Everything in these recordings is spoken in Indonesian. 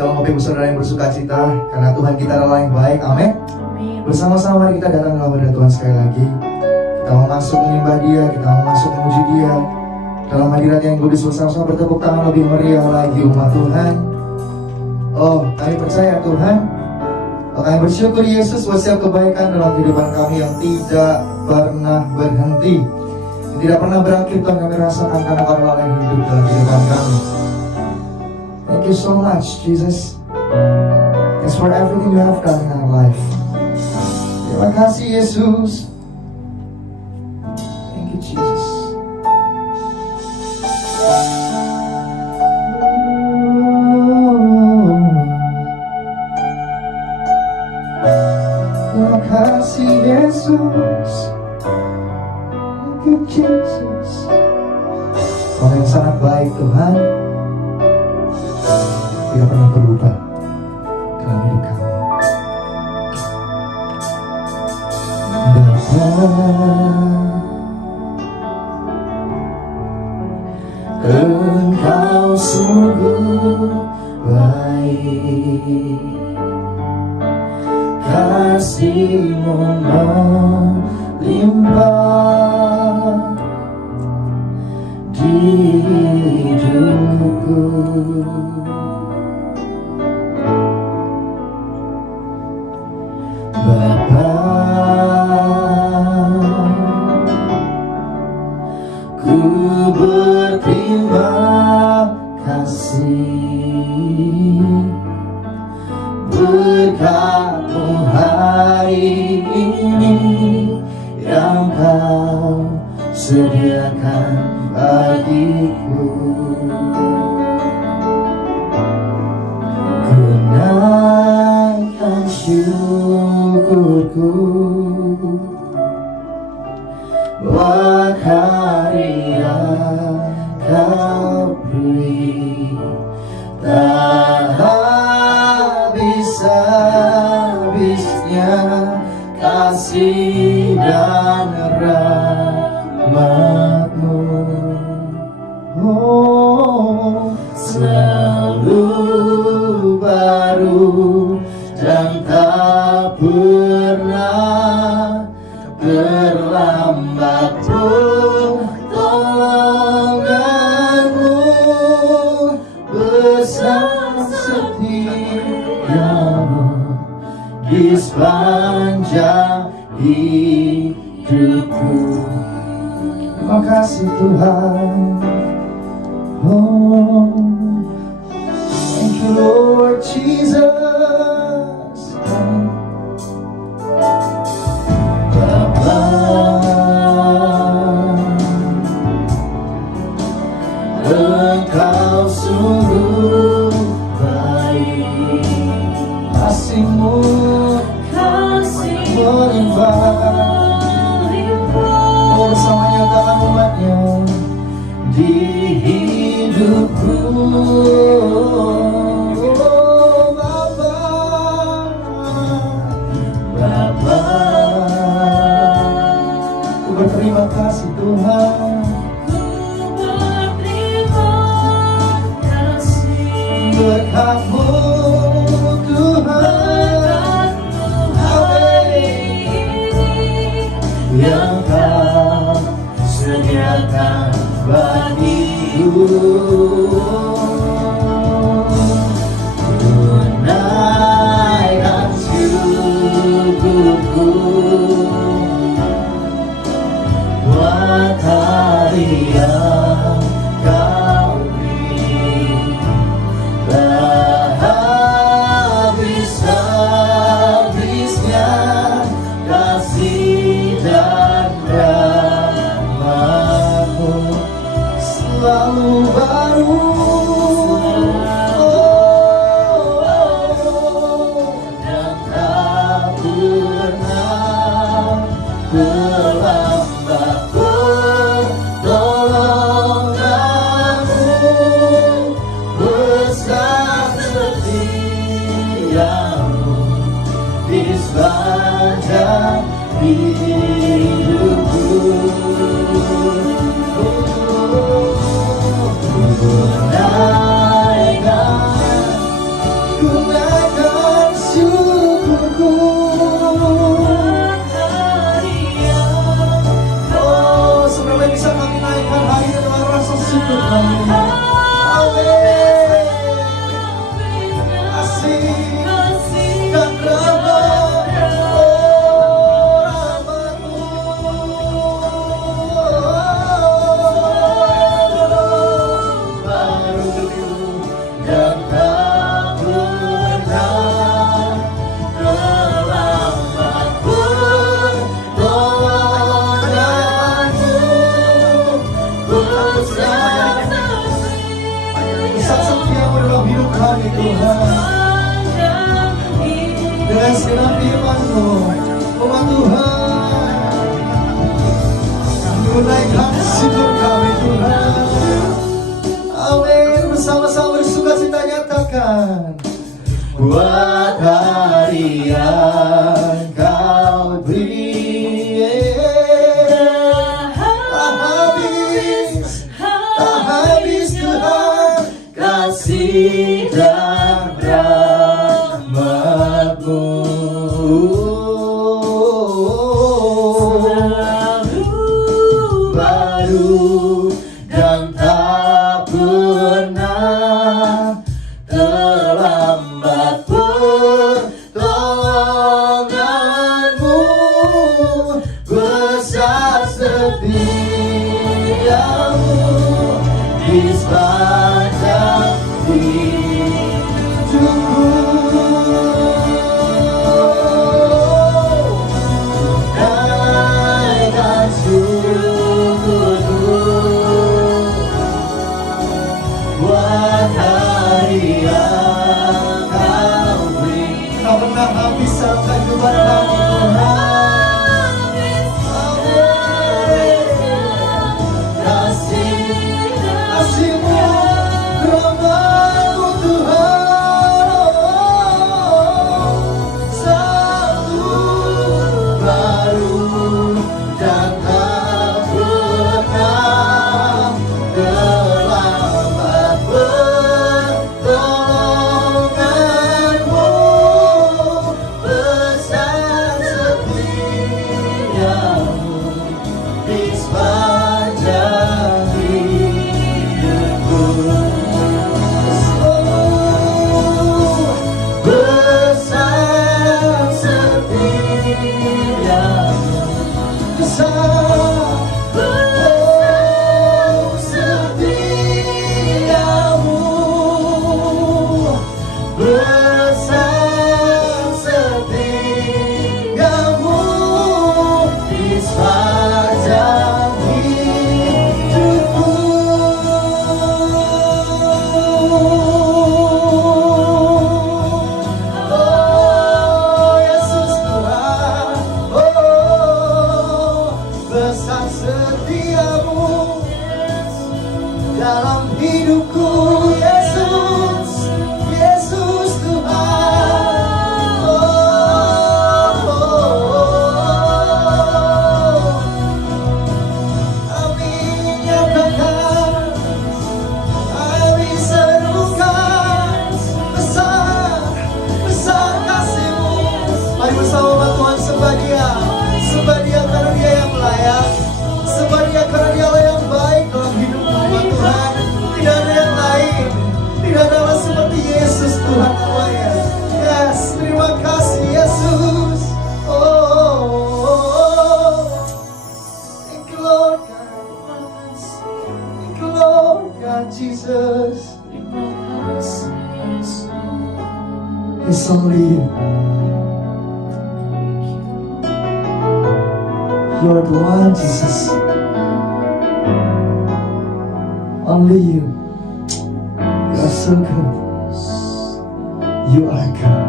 Shalom Bapak Ibu Saudara yang bersuka cita, karena Tuhan kita adalah yang baik, amin. Bersama-sama mari kita datang dalam hadirat Tuhan sekali lagi. Kita mau masuk menyembah Dia, kita mau masuk memuji Dia dalam hadirat yang kudus. Bersama-sama bertepuk tangan lebih meriah lagi umat Tuhan. Oh, kami percaya Tuhan, kami bersyukur Yesus buat setiap kebaikan dalam kehidupan kami yang tidak pernah berhenti, yang tidak pernah berakhir. Tuhan, kami rasakan karena Kau adalah yang hidup dalam kehidupan kami. Thank you so much, Jesus. Thanks for everything you have done in our life. Terima kasih, Yesus. Thank you, Jesus. Terima kasih, Yesus. Thank you, Jesus. Kau yang sangat baik, Tuhan, tidak pernah berubah dalam hidup kami. Engkau sungguh baik, kasih-Mu melimpah di hidupku. Bapa, ku berterima kasih berkat-Mu hari ini yang Kau sediakan bagiku. Ku naikkan syukurku buat hari yang Kau beri, tak habis-habisnya kasih dan rahmat-Mu. Oh, selalu baru dan tak pernah terlambat pertolongan-Mu, besar setia-Mu di sepanjang hidupku. Terima kasih Tuhan. Oh, thank you Lord Jesus. Bapa, Engkau sungguh baik, kasih-Mu melimpah. Oh, bersama nyatakan umat-Nya di hidupku. Oh, Bapa, Bapa, ku berterima kasih Tuhan. Berkat-Mu Tuhan, hari ini yang Kau sediakan bagiku. Ku naikkan syukurku buat hari yang Kau beri, habis-habisnya kasih dan rahmat-Mu selalu baru. Dan tak pernah terlambat pertolongan-Mu, besar setia-Mu di sepanjang hidupku. Ku naikkan Kasihlah firman-Mu, umat Tuhan. Tunaikan syukur kami Tuhan. Amin. Bersama-sama bersuka cita nyatakan. Buat hari yang Kau beri, tak habis Tuhan kasih dan rahmat-Mu. Baru dan tak pernah terlambat pertolongan-Mu, besar setiamu di sepanjang hidupku. Naikkan syukurku buat hari yang Kau beri. Tak pernah habis sampai Tuhan kami Tuhan. Kasih-Mu, rahmat-Mu Tuhan, selalu baru dan tak pernah terlambat pertolongan-Mu, besar setiamu di sepanjang hidupku. Besar setiamu, besar setiamu, besar setiamu di sepanjang hidupku. Oh Yesus Tuhan, oh besar setiamu dalam hidupku. Yesus, Yesus Tuhan, amin. Nyatakan, amin. Serukan, besar, besar kasih-Mu. Mari bersama Tuhan sembah Dia, sembah Dia karena Dia yang layak, sembah Dia karena Dialah yang baik dalam hidupmu Tuhan. Tidak ada yang lain, tidak ada Allah seperti Yesus Tuhan namanya. Yes, terima kasih Yesus. Thank you Lord God, thank you Lord God Jesus. It's only You. You're the one, Jesus. Only You. You are so good. You are good.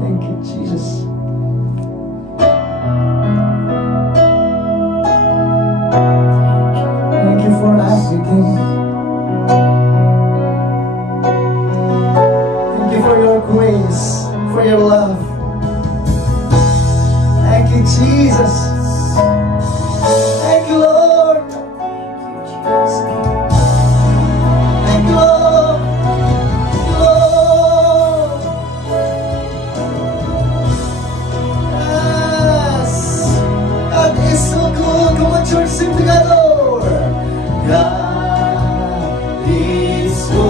Thank you, Jesus. Thank You for everything. Thank You for Your grace, for Your love. Thank You, Jesus. Thank You, Lord. Thank You, Lord. Thank You, Lord. Yes. God is so good. Come on, church, sing together. God is so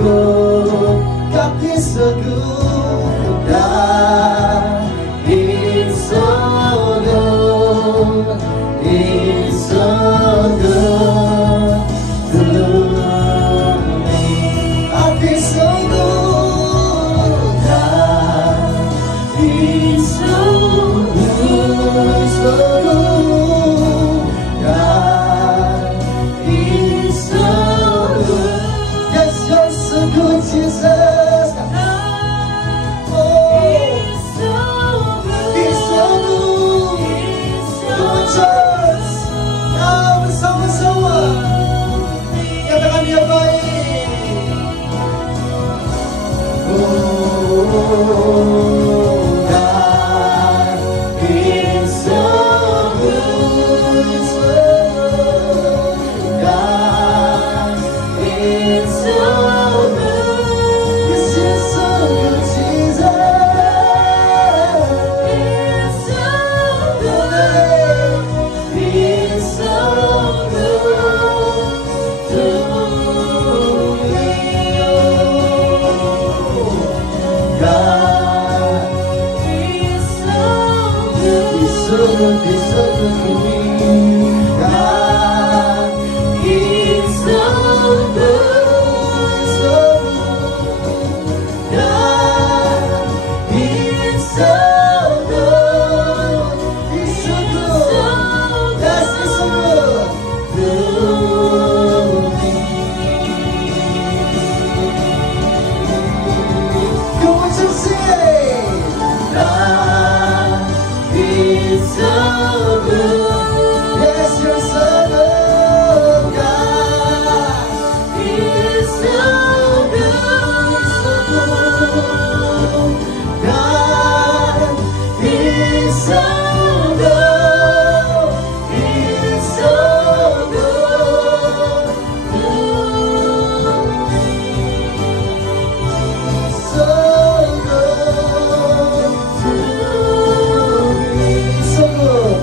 good. God is so good. God is so good. so good, He's so good to me. God is so good, so good. God is so good, He's so good. Yes, He's so good to me. Come on, just sing. God is so good. Yes, you're so good. God is so good, so good. God is so good. He's so good to me. So good to me. So good.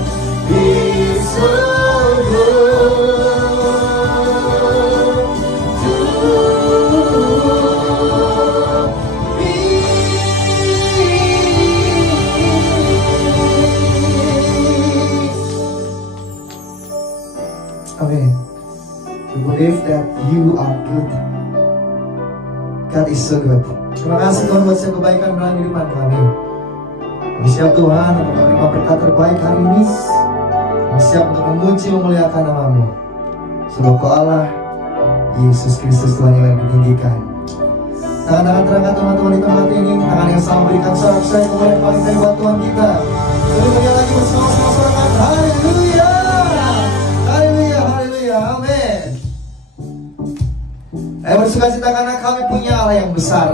He's so good to me. Amen. We believe that you are good. God is so good. Terima kasih Tuhan buat setiap kebaikan dalam kehidupan kami. Kami siap Tuhan untuk menerima berkat terbaik hari ini. Kami siap untuk memuji memuliakan nama-Mu. Sebab Kau Allah, Yesus Kristus Tuhan yang ditinggikan. Tangan-tangan terangkat teman-teman di tempat ini, tangan yang sama berikan sorak-sorai kepada yang paling baik buat Tuhan kita. Berikan lagi bersama-sama sorakan. Haleluya, haleluya, haleluya, amin. Saya bersuka cita karena kami punya Allah yang besar.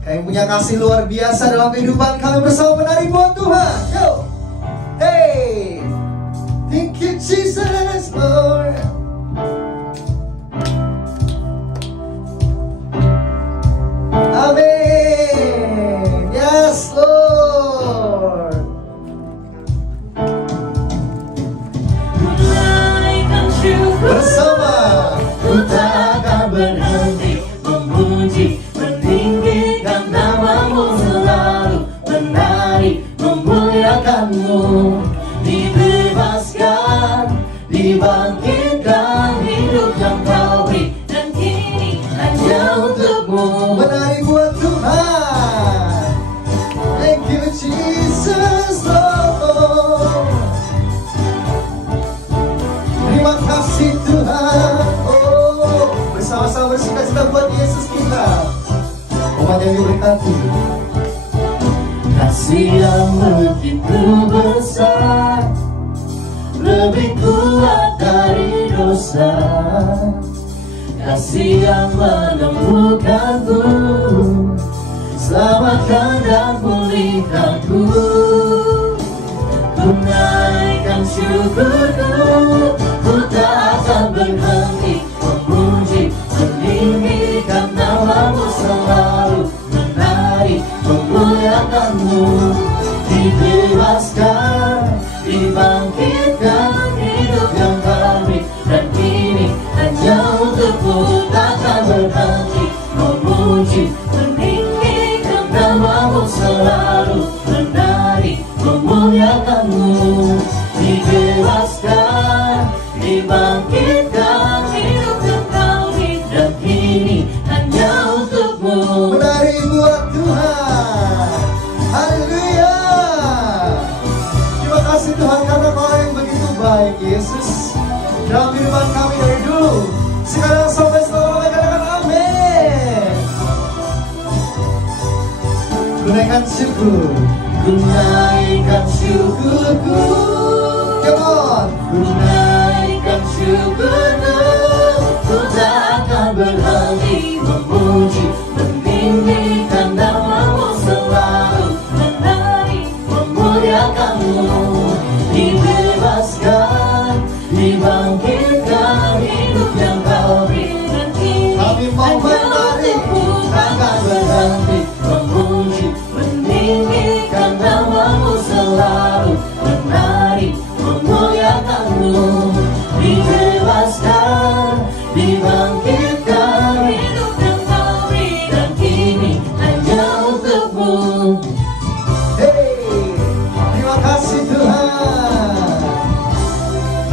Kami punya kasih luar biasa dalam kehidupan kami bersama menari buat Tuhan. Yo, hey, thank you Jesus, Lord. Amin. Yes, Lord. Naikkan syukur Bersama ku takkan berhenti memuji, meninggikan nama-Mu selalu, menari, memuliakan-Mu. Dibebaskan, dibangkitkan, hidup yang Kau beri, dan kini hanya untuk-Mu. menari buat Tuhan. Thank you Jesus, Lord. Terima kasih Tuhan. Oh, bersama-sama bersuka-cita buat Yesus kita. Umat yang diberkati. Kasih yang begitu besar, lebih kuat dari dosa. Kasih yang menemukanku, selamatkan dan pulihkanku. Ku naikkan syukurku, ku tak akan berhenti memuji, meninggikan nama-Mu selalu, menari, memuliakan-Mu. Dibebaskan, dibangkitkan, hidup yang kami, dan kini hanya untuk-Mu. Takkan berhenti memuji, meninggikan nama-Mu selalu, menari, memuliakan-Mu. Dibebaskan, dibangkitkan, hidup yang kami, dan kini hanya untuk-Mu. Menari buat Tuhan. Haleluya. Terima kasih Tuhan karena Kau yang begitu baik Yesus dalam kehidupan kami dari dulu, sekarang sampai selama-lamanya. Katakan amin. Ku naikkan syukur. Ku naikkan syukurku, Come on. ku naikkan syukurku, ku tak akan berhenti memuji, meninggikan nama-Mu selalu, menari, memuliakan-Mu. Dibebaskan, dibangkitkan, hidup yang Kau beri, dan kini Kami mau hanya menari. untuk-Mu. Takkan berhenti memuji, meninggikan nama-Mu selalu, menari, memuliakan-Mu. Dibebaskan, dibangkitkan, hidup yang Kau beri, dan kini hanya untuk-Mu. Hey, terima kasih Tuhan.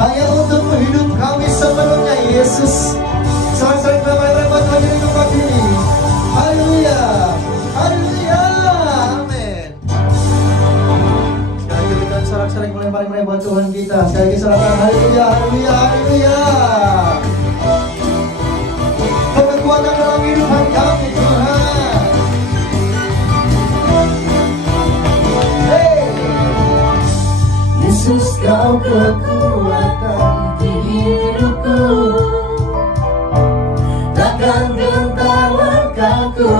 hanya untukmu hidup kami sepenuhnya Yesus. Sering-sering melayani buat Tuhan di tempat ini. Haleluya, haleluya, amin. Sekali lagi kita sering melempari buat Tuhan kita. Sekali lagi serahkan haleluya, haleluya, haleluya. Kekuatan dalam hidupan kami Tuhan. Hey. Yesus kau kekuatan di hidupku, takkan gentar langkahku.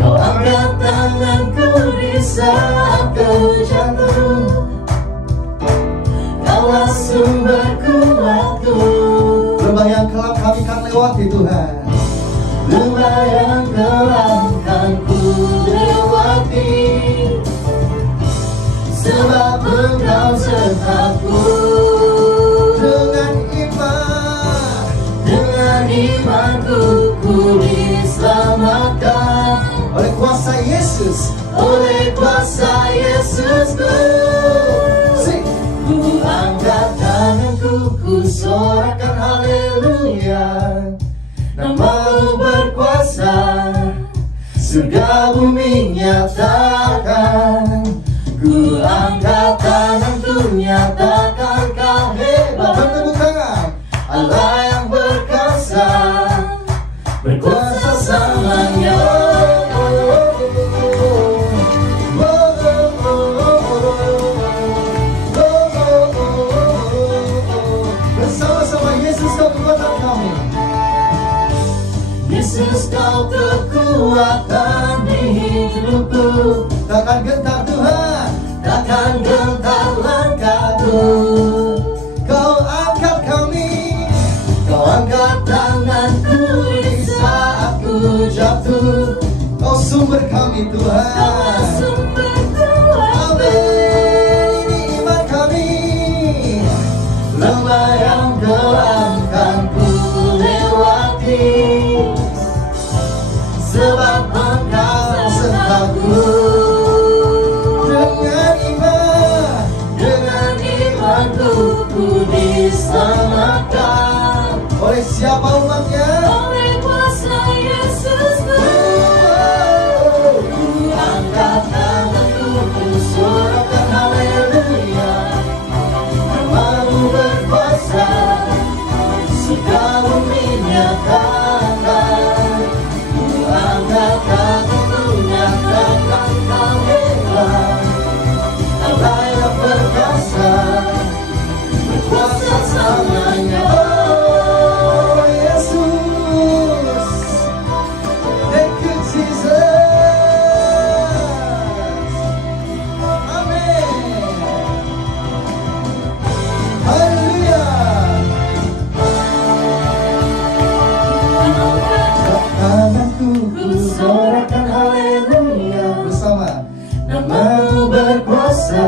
Kau angkat tanganku di saat kau jatuh, Kaulah sumber kuatku. Lembah yang kelam kami kan lewati Tuhan. Lembah yang kelam kan ku lewati, sebab Engkau sertaku. Dengan imanku ku diselamatkan oleh kuasa Yesus. oleh kuasa Yesusku. Ku angkat tanganku, ku sorakan haleluya. Namamu berkuasa, surga bumi nyatakan. Ku angkat tanganku, nyatakan kau hebat. Bertepuk tangan. Allah yang berkuasa, berkuasa selamanya. Bersama-sama Yesus kau kekuatan kami. Yesus kau kekuatan di hidupku, Takkan gentar Tuhan. takkan gentar langkahku. Kau angkat kami. Kau angkat tanganku di saat ku jatuh. Kau sumber kami Tuhan. Kau sumber kuatku. Amin. Ini iman kami. Lembah yang kelam kan ku lewati, sebab Engkau sertaku. Dengan imanku ku diselamatkan Oleh siapa umatnya? oleh kuasa Yesusku. Ku angkat tanganku, ku sorakan haleluya. Namamu berkuasa, surga bumi nyatakan. Ku angkat tanganku, nyatakan kau hebat. Allah yang berkuasa, berkuasa selamanya. Oh Yesus. Thank you Jesus. Amin. Haleluya. Tanganku Ku sorakan haleluya. bersama. Namamu berkuasa,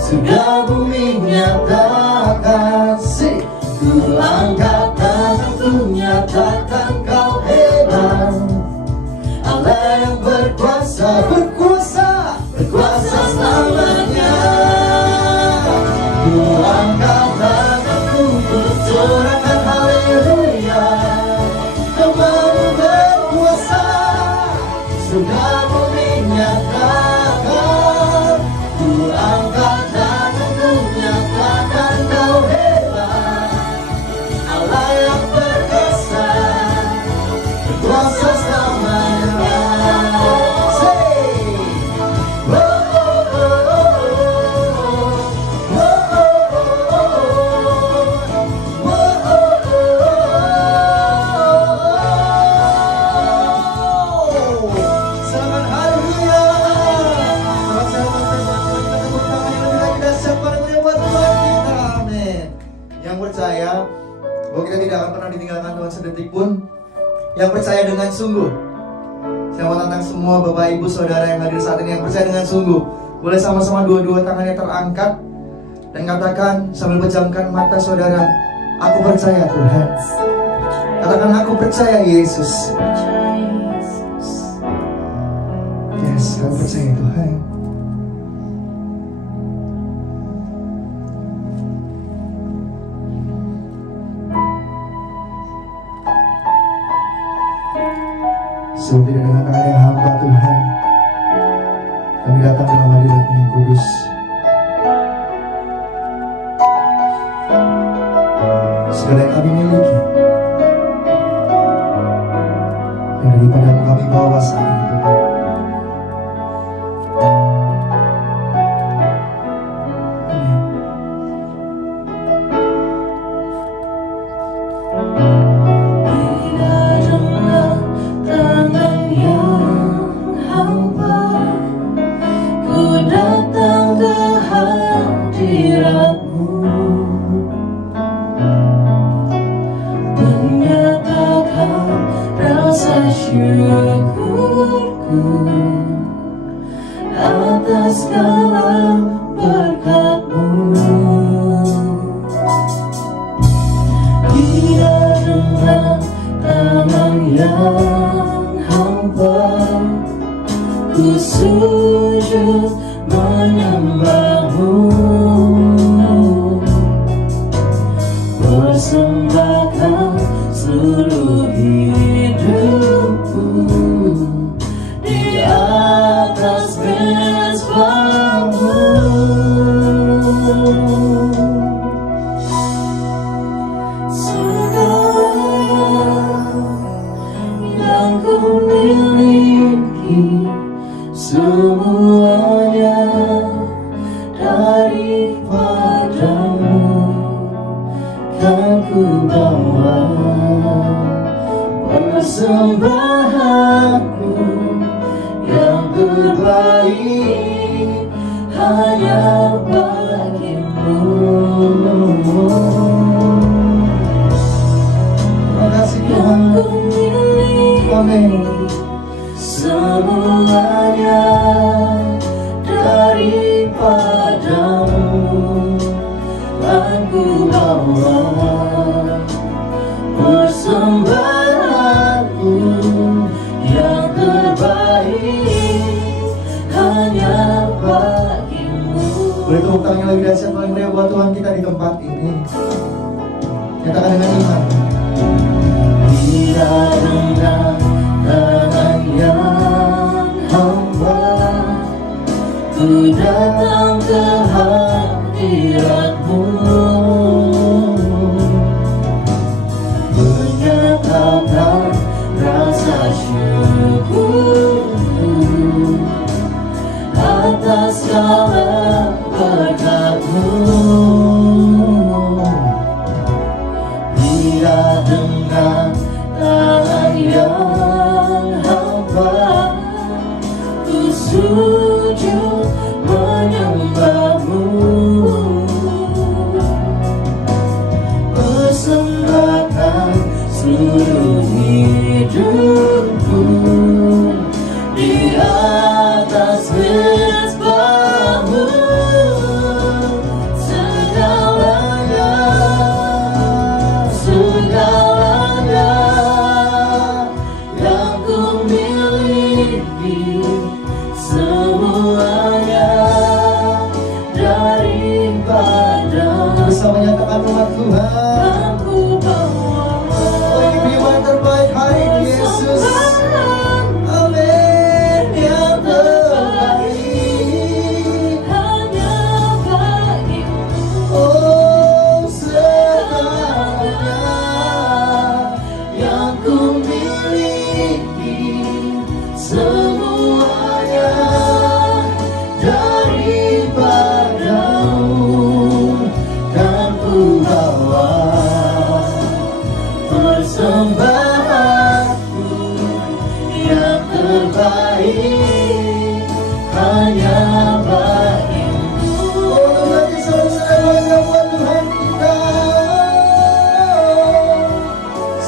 surga bumi nyatakan. Ku angkat tanganku, nyatakan kau hebat. Allah yang berkuasa, Berkuasa. berkuasa selamanya. Ku angkat tanganku, ku sorakan haleluya. Namamu berkuasa, surga bumi nyatakan. Ku angkat tanganku, nyatakan kau hebat. Allah yang berkuasa, berkuasa selamanya. Selamat haleluya. Tepuk tangan yang lebih lagi dahsyat pada buat Tuhan kita. Amin. Yang percaya bahwa kita tidak akan pernah ditinggalkan Tuhan sedetik pun. Yang percaya dengan sungguh. Saya mau tantang semua Bapak Ibu Saudara yang hadir saat ini yang percaya dengan sungguh. Boleh sama-sama dua-dua tangannya terangkat dan katakan sambil pejamkan mata saudara, aku percaya Tuhan. Katakan aku percaya Yesus. Yes, kau percaya Tuhan. Sebab tidak dengan tangan yang hampa Tuhan, kami datang dalam hadirat-Mu yang kudus. Segala yang kami miliki, yang daripada-Mu kami bawa saat ini Tuhan. Syukurku atas segala berkat-Mu, tidak dengan tangan yang hampa ku sujud menyembah-Mu, persembahkan seluruh hidupku di atas mezbah-Mu. Segala yang ku miliki, semuanya daripada-Mu kan ku bawa. Persembahanku yang terbaik hanya bagi-Mu. Terima kasih Tuhan. Amin. Semuanya daripada-Mu kan ku bawa. Persembahanku yang terbaik hanya bagi-Mu. Boleh tepuk tangan yang lebih dahsyat paling meriah buat Tuhan kita di tempat ini. Nyatakan dengan iman. Tidak dengan tangan yang hampa ku datang ke hadirat-Mu, menyatakan rasa syukurku atas segala berkat-Mu, tidak dengan tangan yang hampa ku sujud menyembah-Mu, persembahkan seluruh hidupku di atas mezbah-Mu. Segalanya, segalanya yang ku miliki, semuanya daripada-Mu. Bersama nyatakan umat Tuhan. Oh, ini firman terbaik hari ini Yesus. Amin. Yang terbaik Hanya bagi-Mu. oh segalanya Yang ku miliki, semuanya daripada-Mu kan ku bawa. Persembahanku yang terbaik hanya bagi-Mu. oh Tuhan Yesus selalu buat Tuhan kita.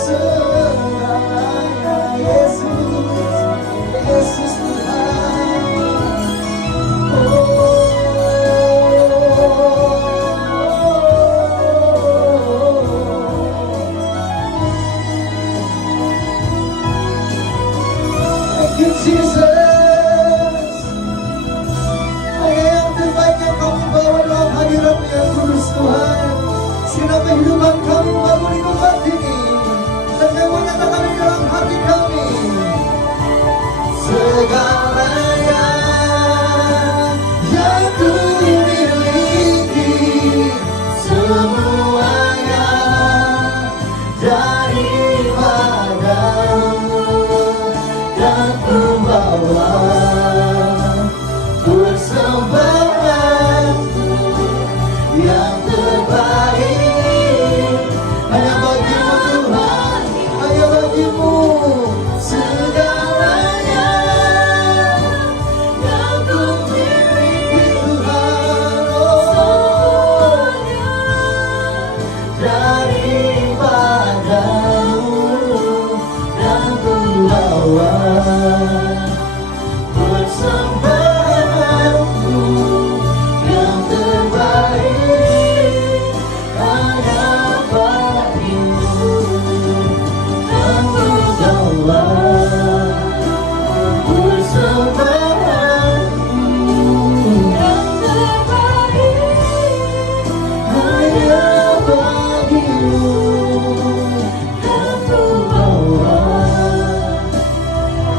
Segalanya Yesus, Yesus Tuhan. Thank you Jesus. Hanya yang terbaik yang kami bawa dalam hadirat-Mu yang kudus Tuhan. Sinar kehidupan kami bangun di tempat ini, dan kami menyatakan di dalam hati kami segalanya yang ku miliki, semuanya daripadamu, dan ku bawa persembahanku yang terbaik hanya bagimu Tuhan, hanya bagimu segalanya yang ku miliki Tuhan, oh, daripadamu, dan ku bawa persembahanku yang terbaik hanya bagimu, dan ku bawa persembahanku yang terbaik hanya bagimu, dan ku bawa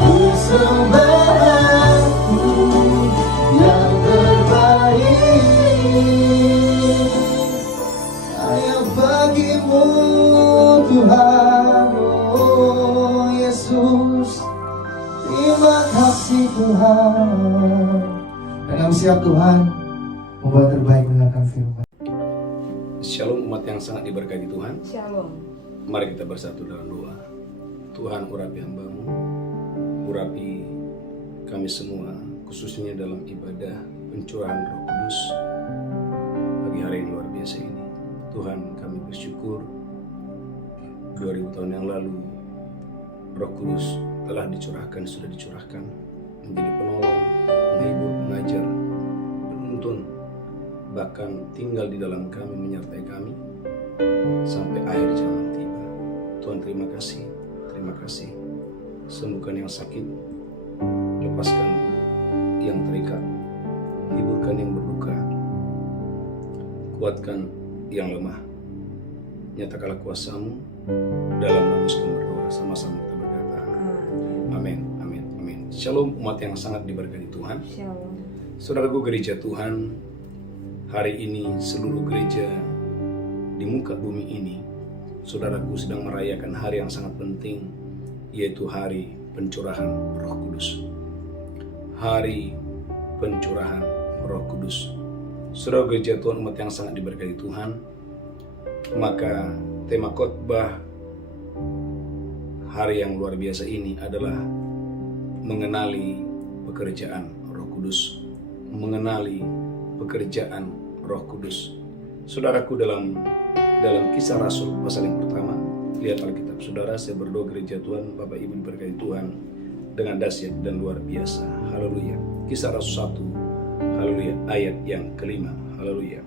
persembahanku yang terbaik hanya bagimu Tuhan, oh Yesus. Terima kasih Tuhan. Dan kami siap Tuhan membuat terbaik mendengarkan firman. Shalom umat yang sangat diberkati Tuhan. Shalom. Mari kita bersatu dalam doa. Tuhan, urapi hamba-Mu, urapi kami semua, khususnya dalam ibadah pencurahan Roh Kudus pagi hari yang luar biasa ini. Tuhan, kami bersyukur 2000 tahun yang lalu Roh Kudus telah dicurahkan, sudah dicurahkan menjadi penolong, menghibur, pengajar, penuntun, bahkan tinggal di dalam kami, menyertai kami sampai akhir zaman tiba. Tuhan, terima kasih, terima kasih. Sembuhkan yang sakit, lepaskan yang terikat, hiburkan yang berduka, kuatkan yang lemah. Nyatakanlah kuasa-Mu dalam nama kami berdoa, sama-sama kita berkata amin, amin, amin. Shalom umat yang sangat diberkati Tuhan. Shalom. Saudaraku gereja Tuhan, hari ini seluruh gereja di muka bumi ini, saudaraku sedang merayakan hari yang sangat penting, yaitu hari pencurahan Roh Kudus. Hari pencurahan Roh Kudus. Saudara gereja Tuhan, umat yang sangat diberkati Tuhan, maka tema khotbah hari yang luar biasa ini adalah mengenali pekerjaan Roh Kudus. Mengenali pekerjaan Roh Kudus. Saudaraku, dalam Kisah Rasul pasal yang pertama, lihat Alkitab saudara. Saya berdoa gereja Tuhan, Bapak Ibu diberkati Tuhan dengan dahsyat dan luar biasa. Haleluya. Kisah Rasul 1, haleluya, ayat yang kelima. Haleluya.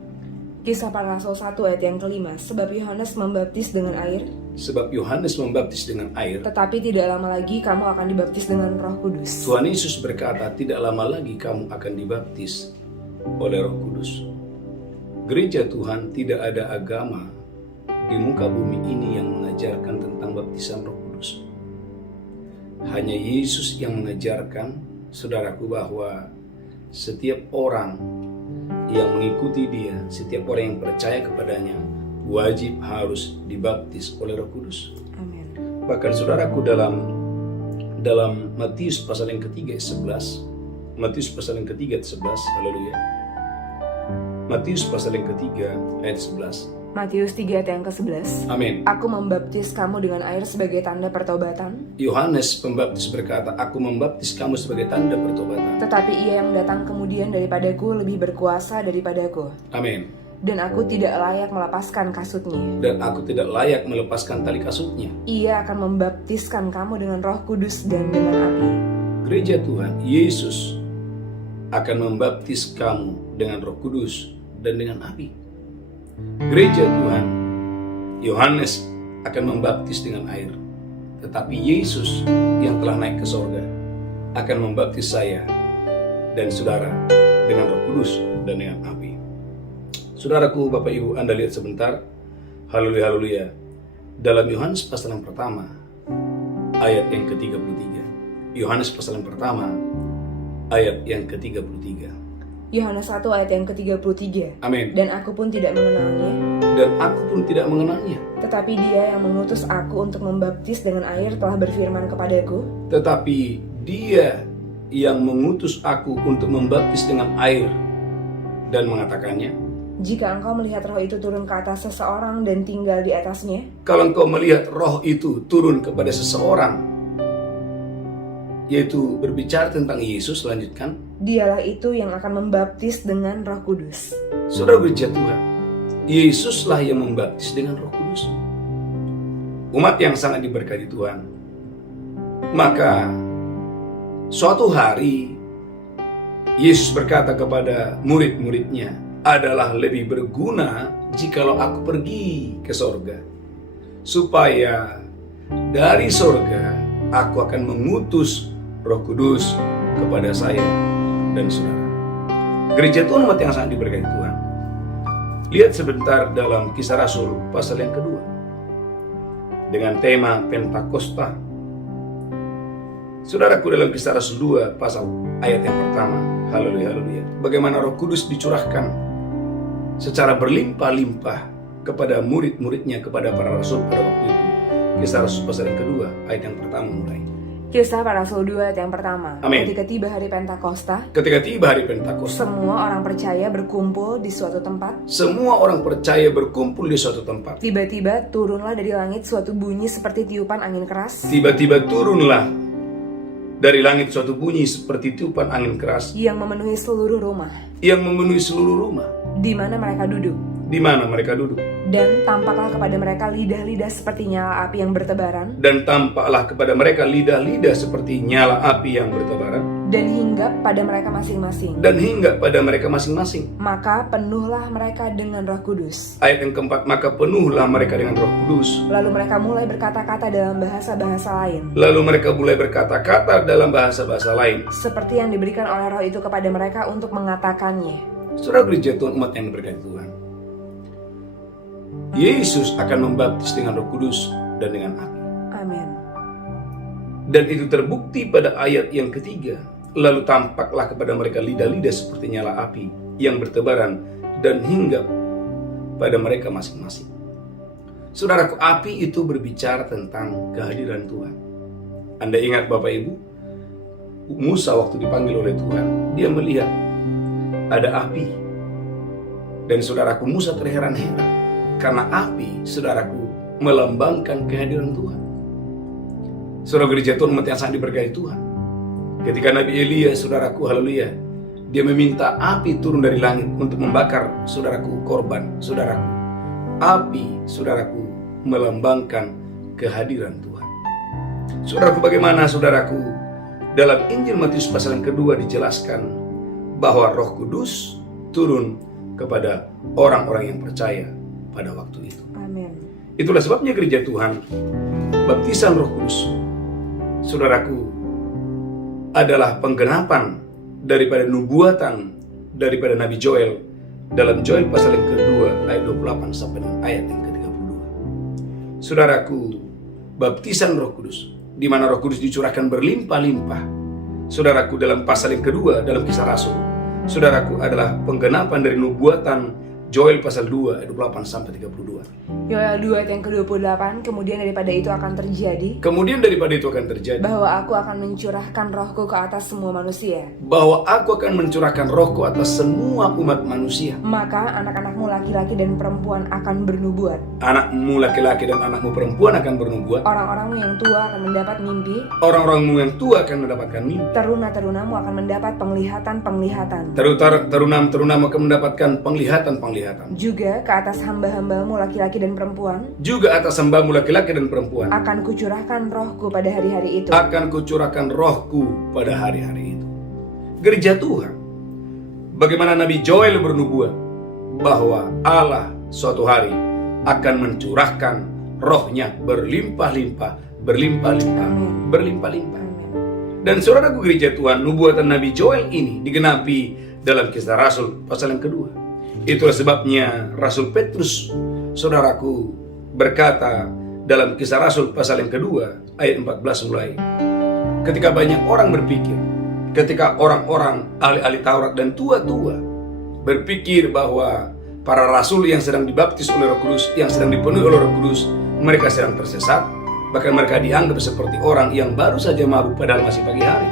Kisah Para Rasul 1 ayat yang kelima. Sebab Yohanes membaptis dengan air, Sebab Yohanes membaptis dengan air, tetapi tidak lama lagi kamu akan dibaptis dengan Roh Kudus. Tuhan Yesus berkata, tidak lama lagi kamu akan dibaptis oleh Roh Kudus. Gereja Tuhan, tidak ada agama di muka bumi ini yang mengajarkan tentang baptisan Roh Kudus. Hanya Yesus yang mengajarkan, saudaraku, bahwa setiap orang yang mengikuti Dia, setiap orang yang percaya kepadanya, wajib harus dibaptis oleh Roh Kudus. Amin. Bahkan saudaraku, dalam Matius pasal yang ketiga ayat 11, Matius pasal yang ketiga ayat 11, haleluya. Matius pasal yang ketiga ayat 11. Matius 3 ayat yang ke-11. Amin. Aku membaptis kamu dengan air sebagai tanda pertobatan, Yohanes Pembaptis berkata, aku membaptis kamu sebagai tanda pertobatan. tetapi ia yang datang kemudian daripadaku lebih berkuasa daripadaku. Amin. Dan aku tidak layak melepaskan kasutnya. Dan aku tidak layak melepaskan tali kasutnya. Ia akan membaptiskan kamu dengan Roh Kudus dan dengan api. Gereja Tuhan, Yesus akan membaptis kamu dengan Roh Kudus dan dengan api. Gereja Tuhan, Yohanes akan membaptis dengan air, tetapi Yesus yang telah naik ke sorga akan membaptis saya dan saudara dengan Roh Kudus dan dengan api. Saudaraku, Bapak Ibu, Anda lihat sebentar. Haleluya, haleluya. Dalam Yohanes pasal yang pertama, ayat yang ke-33. Yohanes pasal yang pertama ayat yang ke-33. Yohanes 1 ayat yang ke-33. Amin. Dan aku pun tidak mengenalnya, Dan aku pun tidak mengenalnya. tetapi dia yang mengutus aku untuk membaptis dengan air telah berfirman kepadaku, Tetapi dia yang mengutus aku untuk membaptis dengan air dan mengatakannya, jika engkau melihat roh itu turun ke atas seseorang dan tinggal di atasnya, kalau engkau melihat roh itu turun kepada seseorang, yaitu berbicara tentang Yesus, lanjutkan, dialah itu yang akan membaptis dengan Roh Kudus. saudara gereja Tuhan, Yesuslah yang membaptis dengan Roh Kudus. Umat yang sangat diberkati Tuhan. Maka suatu hari Yesus berkata kepada murid-muridnya, adalah lebih berguna jikalau aku pergi ke sorga, supaya dari sorga aku akan mengutus Roh Kudus kepada saya dan saudara. Gereja Tuhan, umat yang sangat diberkati Tuhan. Lihat sebentar dalam Kisah Rasul pasal yang kedua dengan tema Pentakosta. Saudaraku, dalam Kisah Rasul 2 pasal ayat yang pertama, haleluya, haleluya, bagaimana Roh Kudus dicurahkan secara berlimpah-limpah kepada murid-muridnya, kepada para rasul pada waktu itu. Kisah Rasul pasal yang kedua ayat yang pertama mulai. Kisah para Rasul 2 ayat yang pertama. Amin. Ketika tiba hari Pentakosta, Ketika tiba hari Pentakosta, semua orang percaya berkumpul di suatu tempat. semua orang percaya berkumpul di suatu tempat. Tiba-tiba turunlah dari langit suatu bunyi seperti tiupan angin keras, Tiba-tiba turunlah dari langit suatu bunyi seperti tiupan angin keras yang memenuhi seluruh rumah yang memenuhi seluruh rumah di mana mereka duduk. di mana mereka duduk. Dan tampaklah kepada mereka lidah-lidah seperti nyala api yang bertebaran, Dan tampaklah kepada mereka lidah-lidah seperti nyala api yang bertebaran, dan hinggap pada mereka masing-masing. dan hingga pada mereka masing-masing. Maka penuhlah mereka dengan Roh Kudus. Ayat yang keempat, maka penuhlah mereka dengan Roh Kudus. Lalu mereka mulai berkata-kata dalam bahasa-bahasa lain, Lalu mereka mulai berkata-kata dalam bahasa-bahasa lain. seperti yang diberikan oleh Roh itu kepada mereka untuk mengatakannya. Saudara gereja Tuhan, umat yang berkati Tuhan, Yesus akan membaptis dengan Roh Kudus dan dengan api. Amin. Dan itu terbukti pada ayat yang ketiga. Lalu tampaklah kepada mereka lidah-lidah seperti nyala api yang bertebaran dan hinggap pada mereka masing-masing. Saudaraku, api itu berbicara tentang kehadiran Tuhan. Anda ingat Bapak Ibu, Musa waktu dipanggil oleh Tuhan, dia melihat ada api. Dan saudaraku, Musa terheran-heran karena api, saudaraku, melambangkan kehadiran Tuhan. Saudara gereja Tuhan, umat yang sangat diberkati Tuhan, ketika Nabi Elia, saudaraku, haleluya, dia meminta api turun dari langit untuk membakar, saudaraku, korban. Saudaraku, api, saudaraku, melambangkan kehadiran Tuhan. Saudaraku, bagaimana, saudaraku, dalam Injil Matius pasal yang kedua dijelaskan bahwa Roh Kudus turun kepada orang-orang yang percaya pada waktu itu. Amin. Itulah sebabnya gereja Tuhan, baptisan Roh Kudus, saudaraku, adalah penggenapan daripada nubuatan daripada Nabi Joel dalam Joel pasal yang kedua ayat 28 sampai dengan ayat yang ke-32. Saudaraku, baptisan Roh Kudus, di mana Roh Kudus dicurahkan berlimpah-limpah, saudaraku, dalam pasal yang kedua dalam Kisah Rasul, saudaraku, adalah penggenapan dari nubuatan Joel pasal 2 ayat 28 sampai 32. Yoel 2 ayat yang ke-28, kemudian daripada itu akan terjadi, Kemudian daripada itu akan terjadi bahwa aku akan mencurahkan rohku ke atas semua manusia. bahwa aku akan mencurahkan rohku atas semua umat manusia. Maka anak-anakmu laki-laki dan perempuan akan bernubuat. Anakmu laki-laki dan anakmu perempuan akan bernubuat. Orang-orangmu yang tua akan mendapat mimpi. Orang-orangmu yang tua akan mendapatkan mimpi. Teruna-terunamu akan mendapat penglihatan-penglihatan. Terunam-terunamu akan mendapatkan penglihatan-penglihatan. Juga ke atas hamba-hambamu laki-laki dan perempuan Juga atas hambamu laki-laki dan perempuan akan kucurahkan rohku pada hari-hari itu. akan kucurahkan rohku pada hari-hari itu. Gereja Tuhan, bagaimana Nabi Joel bernubuat bahwa Allah suatu hari akan mencurahkan rohnya berlimpah-limpah, berlimpah-limpah, Amin. berlimpah-limpah. Amin. Dan saudaraku gereja Tuhan, nubuatan Nabi Joel ini digenapi dalam Kisah Rasul pasal yang kedua. Itulah sebabnya Rasul Petrus, saudaraku, berkata dalam Kisah Rasul pasal yang kedua ayat 14 mulai, ketika banyak orang berpikir, ketika orang-orang ahli-ahli Taurat dan tua-tua berpikir bahwa para rasul yang sedang dibaptis oleh Roh Kudus, yang sedang dipenuhi oleh Roh Kudus, mereka sedang tersesat, bahkan mereka dianggap seperti orang yang baru saja mabuk padahal masih pagi hari.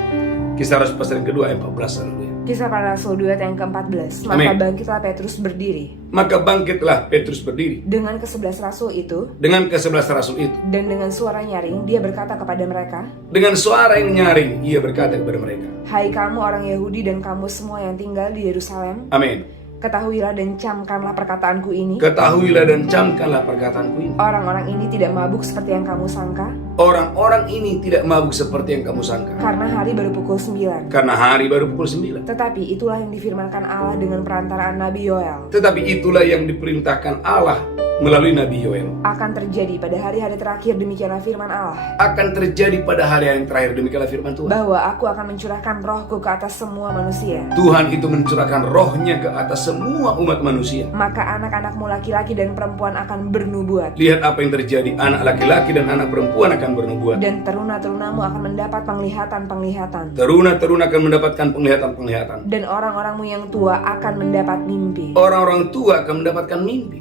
Kisah Rasul pasal yang kedua ayat 14. Haleluya. Kisah para Rasul 2 ayat yang ke-14. Maka Amin. bangkitlah Petrus berdiri. Maka bangkitlah Petrus berdiri. Dengan ke-11 rasul itu, Dengan ke-11 rasul itu, dan dengan suara nyaring, dia berkata kepada mereka, dengan suara yang nyaring, ia berkata kepada mereka, "Hai kamu orang Yahudi dan kamu semua yang tinggal di Yerusalem, amin. ketahuilah dan camkanlah perkataanku ini. Ketahuilah dan camkanlah perkataanku ini. Orang-orang ini tidak mabuk seperti yang kamu sangka, Orang-orang ini tidak mabuk seperti yang kamu sangka. karena hari baru pukul 9. Karena hari baru pukul 9. Tetapi itulah yang difirmankan Allah dengan perantaraan Nabi Yoel. Tetapi itulah yang diperintahkan Allah melalui Nabi Yoel. Akan terjadi pada hari-hari terakhir, demikianlah firman Allah, Akan terjadi pada hari yang terakhir, demikianlah firman Tuhan. bahwa aku akan mencurahkan rohku ke atas semua manusia. Tuhan itu mencurahkan rohnya ke atas semua umat manusia. Maka anak-anakmu laki-laki dan perempuan akan bernubuat, Lihat apa yang terjadi, anak laki-laki dan anak perempuan akan bernubuat. dan teruna-terunamu akan mendapat penglihatan-penglihatan, Teruna-teruna akan mendapatkan penglihatan-penglihatan. dan orang-orangmu yang tua akan mendapat mimpi. Orang-orang tua akan mendapatkan mimpi.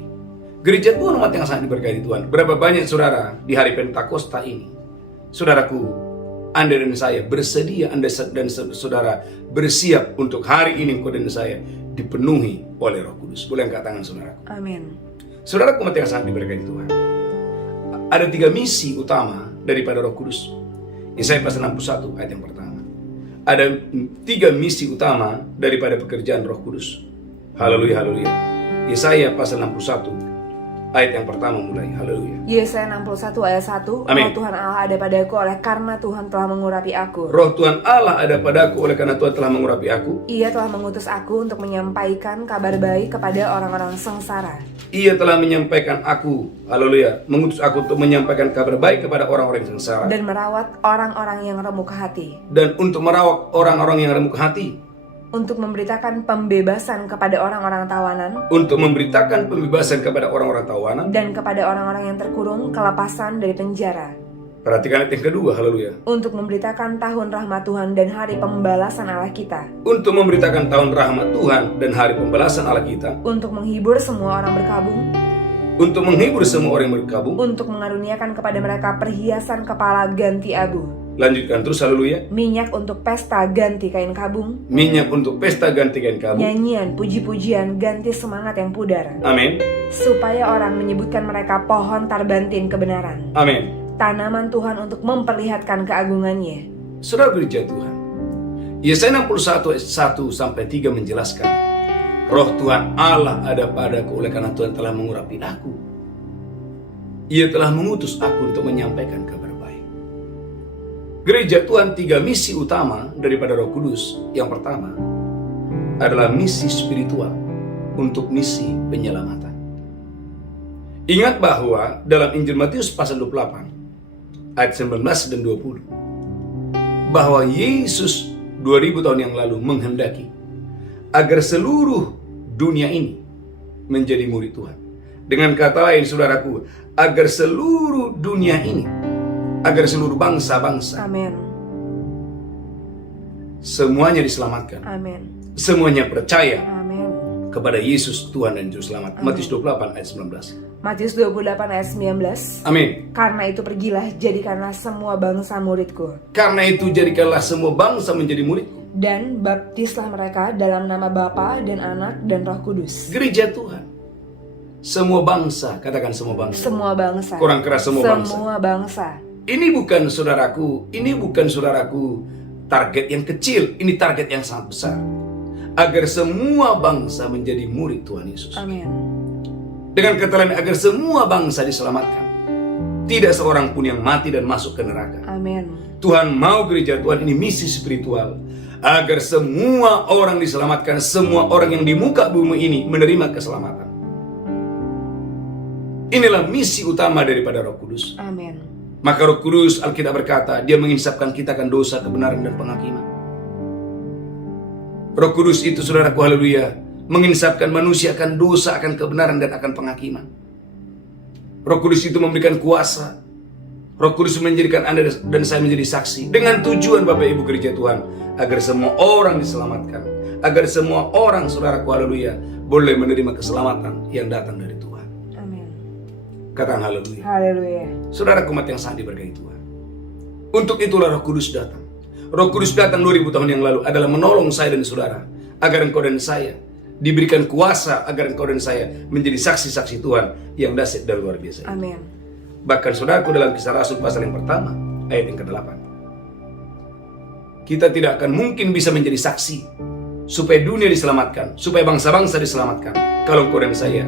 Gereja Tuhan, umat yang sangat diberkati Tuhan. Berapa banyak saudara di hari Pentakosta ini, saudaraku, Anda dan saya bersedia, Anda dan saudara bersiap untuk hari ini, engkau dan saya dipenuhi oleh Roh Kudus. Boleh angkat tangan saudaraku. Amin. Saudaraku, umat yang sangat diberkati Tuhan. Ada 3 misi utama daripada Roh Kudus. Yesaya pasal 61 ayat yang pertama. Ada 3 misi utama daripada pekerjaan Roh Kudus. Haleluya, haleluya. Yesaya pasal 61 ayat yang pertama mulai. Haleluya. Yesaya 61 ayat 1. Amin. Roh Tuhan Allah ada padaku oleh karena Tuhan telah mengurapi aku. Roh Tuhan Allah ada padaku oleh karena Tuhan telah mengurapi aku. Ia telah mengutus aku untuk menyampaikan kabar baik kepada orang-orang sengsara, Ia telah menyampaikan aku, haleluya, mengutus aku untuk menyampaikan kabar baik kepada orang-orang yang sengsara. dan merawat orang-orang yang remuk hati, Dan untuk merawat orang-orang yang remuk hati. untuk memberitakan pembebasan kepada orang-orang tawanan, Untuk memberitakan pembebasan kepada orang-orang tawanan. dan kepada orang-orang yang terkurung kelepasan dari penjara, Perhatikan ayat yang kedua, haleluya. untuk memberitakan tahun rahmat Tuhan dan hari pembalasan Allah kita, Untuk memberitakan tahun rahmat Tuhan dan hari pembalasan Allah kita. untuk menghibur semua orang berkabung, Untuk menghibur semua orang yang berkabung. untuk mengaruniakan kepada mereka perhiasan kepala ganti abu, Lanjutkan terus, haleluya. minyak untuk pesta ganti kain kabung, Minyak untuk pesta ganti kain kabung. nyanyian, puji-pujian, ganti semangat yang pudar, Amin. supaya orang menyebutkan mereka pohon tarbantin kebenaran, Amin. tanaman Tuhan untuk memperlihatkan keagungannya. Saudara gereja Tuhan, Yesaya 61 ayat 1 sampai 3 menjelaskan, Roh Tuhan Allah ada padaku oleh karena Tuhan telah mengurapi aku. Ia telah mengutus aku untuk menyampaikan kabar baik. Gereja Tuhan, 3 misi utama daripada Roh Kudus. Yang pertama adalah misi spiritual untuk misi penyelamatan. Ingat bahwa dalam Injil Matius pasal 28 ayat 19 dan 20, bahwa Yesus 2000 tahun yang lalu menghendaki agar seluruh dunia ini menjadi murid Tuhan. Dengan kata lain, saudaraku, agar seluruh dunia ini, agar seluruh bangsa-bangsa Amin. semuanya diselamatkan. Amin. Semuanya percaya Amin. kepada Yesus Tuhan dan Juru Selamat. Matius 28 ayat 19. Matius 28 ayat 19. Amin. Karena itu pergilah, jadikanlah semua bangsa muridku, Karena itu jadikanlah semua bangsa menjadi muridku. dan baptislah mereka dalam nama Bapa dan Anak dan Roh Kudus. Gereja Tuhan, semua bangsa, katakan semua bangsa. Semua bangsa. Kurang keras, semua bangsa. Semua bangsa. Ini bukan saudaraku target yang kecil, ini target yang sangat besar. Agar semua bangsa menjadi murid Tuhan Yesus. Amin. Dengan kata lain, agar semua bangsa diselamatkan. Tidak seorang pun yang mati dan masuk ke neraka. Amin. Tuhan mau gereja Tuhan ini misi spiritual. Agar semua orang diselamatkan, semua orang yang di muka bumi ini menerima keselamatan. Inilah misi utama daripada Roh Kudus. Amin. Maka Roh Kudus, Alkitab berkata, dia menginsapkan kita akan dosa, kebenaran, dan penghakiman. Roh Kudus itu, saudaraku, haleluya, menginsapkan manusia akan dosa, akan kebenaran, dan akan penghakiman. Roh Kudus itu memberikan kuasa. Roh Kudus menjadikan Anda dan saya menjadi saksi dengan tujuan Bapak Ibu gereja Tuhan, agar semua orang diselamatkan, agar semua orang, saudaraku, haleluya, boleh menerima keselamatan yang datang dari Tuhan. Amin. Katakan haleluya. Haleluya. Saudara umat yang sangat diberkati Tuhan, untuk itulah Roh Kudus datang. Roh Kudus datang 2000 tahun yang lalu adalah menolong saya dan saudara, agar engkau dan saya diberikan kuasa, agar engkau dan saya menjadi saksi-saksi Tuhan yang dahsyat dan luar biasa. Amin. Bahkan saudaraku, dalam Kisah Rasul pasal yang pertama ayat yang ke-8, kita tidak akan mungkin bisa menjadi saksi supaya dunia diselamatkan, supaya bangsa-bangsa diselamatkan, kalau engkau dan saya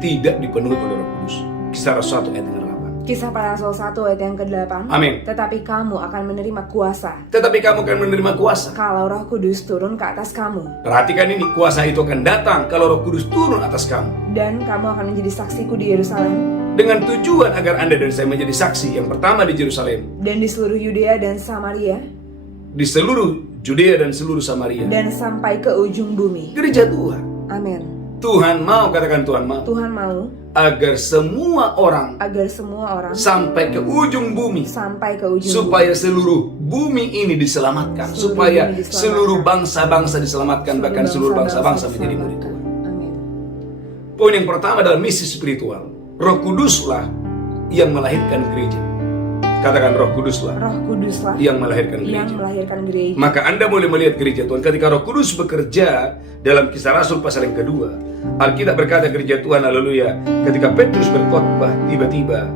tidak dipenuhi oleh Roh Kudus. Kisah Rasul 1 ayat yang ke-8. Kisah Para Rasul 1 ayat yang ke-8. Amin. Tetapi kamu akan menerima kuasa Tetapi kamu akan menerima kuasa. kalau Roh Kudus turun ke atas kamu, Perhatikan ini, kuasa itu akan datang kalau Roh Kudus turun atas kamu, dan kamu akan menjadi saksiku di Yerusalem dengan tujuan agar Anda dan saya menjadi saksi. Yang pertama di Yerusalem, dan di seluruh Yudea dan Samaria, di seluruh Judea dan seluruh Samaria, dan sampai ke ujung bumi. gereja Tuhan. Amin. Tuhan mau, katakan Tuhan mau, Tuhan mau agar semua orang agar semua orang sampai ke ujung bumi, sampai ke ujung supaya seluruh bumi ini diselamatkan, Seluruh supaya bumi diselamatkan. seluruh bangsa-bangsa diselamatkan, bahkan seluruh bangsa-bangsa menjadi murid diselamatkan. Tuhan. Amin. Poin yang pertama adalah misi spiritual. Roh Kuduslah yang melahirkan gereja. Katakan, Roh Kuduslah Roh Kuduslah yang melahirkan yang gereja. melahirkan gereja. Maka Anda boleh melihat gereja Tuhan ketika Roh Kudus bekerja dalam Kisah Rasul pasal yang kedua. Alkitab berkata gereja Tuhan, haleluya, ketika Petrus berkhotbah, tiba-tiba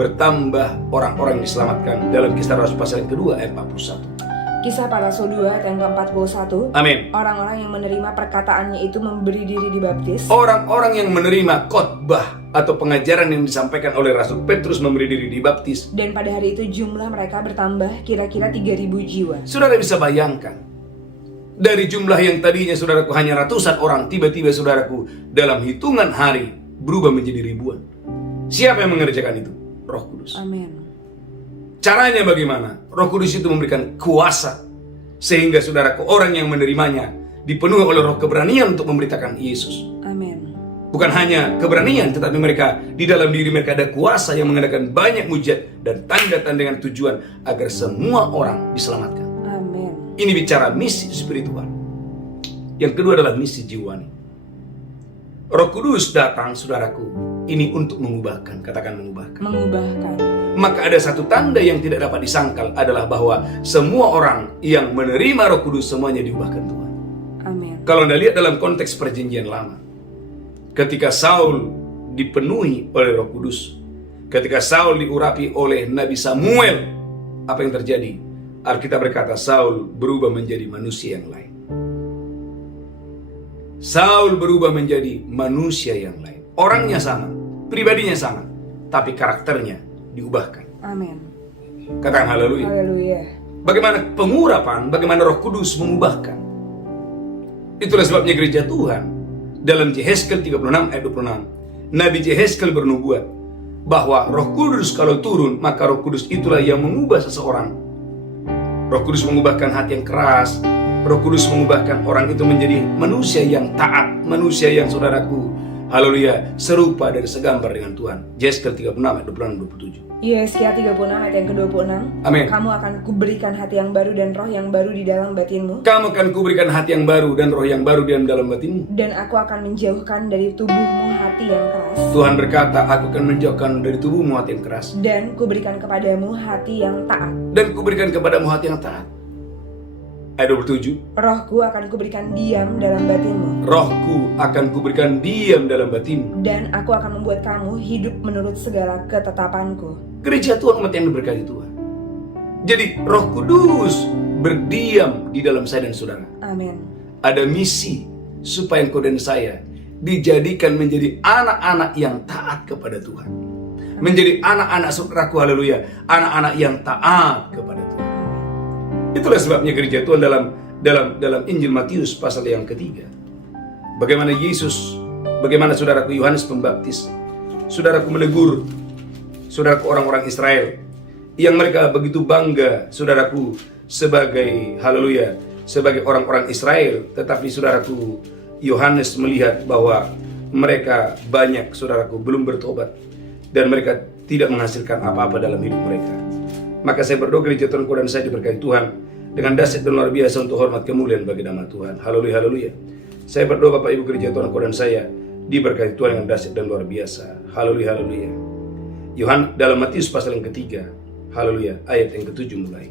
bertambah orang-orang yang diselamatkan. Dalam Kisah Rasul pasal yang kedua ayat 41. Kisah Para Rasul 2 ayat yang ke-41. Amin. Orang-orang yang menerima perkataannya itu memberi diri dibaptis. Orang-orang yang menerima khotbah atau pengajaran yang disampaikan oleh Rasul Petrus memberi diri dibaptis. Dan pada hari itu jumlah mereka bertambah kira-kira 3.000 jiwa. Saudara bisa bayangkan, dari jumlah yang tadinya saudaraku hanya ratusan orang, tiba-tiba saudaraku dalam hitungan hari berubah menjadi ribuan. Siapa yang mengerjakan itu? Roh Kudus. Amin. Caranya bagaimana? Roh Kudus itu memberikan kuasa sehingga saudaraku orang yang menerimanya dipenuhi oleh roh keberanian untuk memberitakan Yesus. Amin. Bukan hanya keberanian, tetapi mereka di dalam diri mereka ada kuasa yang mengadakan banyak mujizat dan tanda-tanda dengan tujuan agar semua orang diselamatkan. Amin. Ini bicara misi spiritual. Yang kedua adalah misi jiwani. Roh Kudus datang, saudaraku, ini untuk mengubahkan. Katakan mengubahkan. Mengubahkan. Maka ada satu tanda yang tidak dapat disangkal adalah bahwa semua orang yang menerima Roh Kudus semuanya diubahkan Tuhan. Amin. Kalau Anda lihat dalam konteks perjanjian lama, ketika Saul dipenuhi oleh Roh Kudus, ketika Saul diurapi oleh Nabi Samuel, apa yang terjadi? Alkitab berkata Saul berubah menjadi manusia yang lain. Saul berubah menjadi manusia yang lain. Orangnya sama, pribadinya sama, tapi karakternya diubahkan. Amin. Katakan haleluya. Haleluya. Bagaimana pengurapan, bagaimana Roh Kudus mengubahkan. Itulah sebabnya gereja Tuhan dalam Yehezkel 36 ayat 26, Nabi Yehezkel bernubuat bahwa Roh Kudus kalau turun, maka Roh Kudus itulah yang mengubah seseorang. Roh Kudus mengubahkan hati yang keras. Roh Kudus mengubahkan orang itu menjadi manusia yang taat, manusia yang saudaraku, haleluya, serupa dan segambar dengan Tuhan. Yehezkel 36 ayat 26-27. Yesaya 36 ayat yang ke-26. Amin. Kamu akan kuberikan hati yang baru dan roh yang baru di dalam batinmu. Kamu akan kuberikan hati yang baru dan roh yang baru di dalam batinmu. Dan aku akan menjauhkan dari tubuhmu hati yang keras. Tuhan berkata, aku akan menjauhkan dari tubuhmu hati yang keras. Dan kuberikan kepadamu hati yang taat. Dan kuberikan kepadamu hati yang taat. Ayat 27. Rohku akan kuberikan diam dalam batinmu. Rohku akan kuberikan diam dalam batinmu. Dan aku akan membuat kamu hidup menurut segala ketetapanku. Gereja Tuhan, umat yang diberkati Tuhan. Jadi Roh Kudus berdiam di dalam saya dan saudara. Amin. Ada misi supaya engkau dan saya dijadikan menjadi anak-anak yang taat kepada Tuhan. Menjadi anak-anak saudaraku, haleluya, anak-anak yang taat kepada Tuhan. Itulah sebabnya gereja Tuhan dalam Injil Matius pasal yang ketiga. Bagaimana Yesus, bagaimana saudaraku Yohanes Pembaptis, saudaraku menegur saudaraku orang-orang Israel yang mereka begitu bangga, saudaraku, sebagai haleluya, sebagai orang-orang Israel, tetapi saudaraku Yohanes melihat bahwa mereka banyak, saudaraku, belum bertobat dan mereka tidak menghasilkan apa-apa dalam hidup mereka. Maka saya berdoa gereja Tuhanku dan saya diberkati Tuhan dengan dahsyat dan luar biasa untuk hormat kemuliaan bagi nama Tuhan. Haleluya, haleluya. Saya berdoa Bapak Ibu gereja Tuhanku dan saya diberkati Tuhan dengan dahsyat dan luar biasa. Haleluya, haleluya. Dalam Matius pasal yang ketiga, haleluya, ayat yang ke-7 mulai.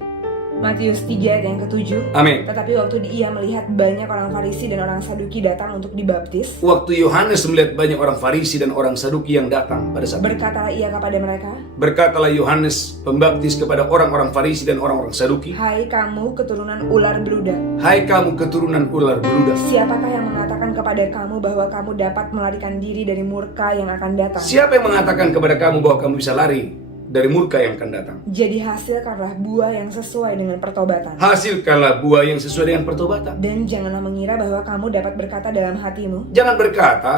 Matius 3 ayat yang ke-7. Amin. Tetapi waktu ia melihat banyak orang Farisi dan orang Saduki datang untuk dibaptis, Waktu Yohanes melihat banyak orang Farisi dan orang Saduki yang datang pada saat itu, berkatalah ia kepada mereka, berkatalah Yohanes Pembaptis kepada orang-orang Farisi dan orang-orang Saduki, "Hai kamu keturunan ular beludak, hai kamu keturunan ular beludak, siapakah yang mengatakan kepada kamu bahwa kamu dapat melarikan diri dari murka yang akan datang? siapa yang mengatakan kepada kamu bahwa kamu bisa lari dari murka yang akan datang? Jadi hasilkanlah buah yang sesuai dengan pertobatan. Hasilkanlah buah yang sesuai dengan pertobatan. Dan janganlah mengira bahwa kamu dapat berkata dalam hatimu, Jangan berkata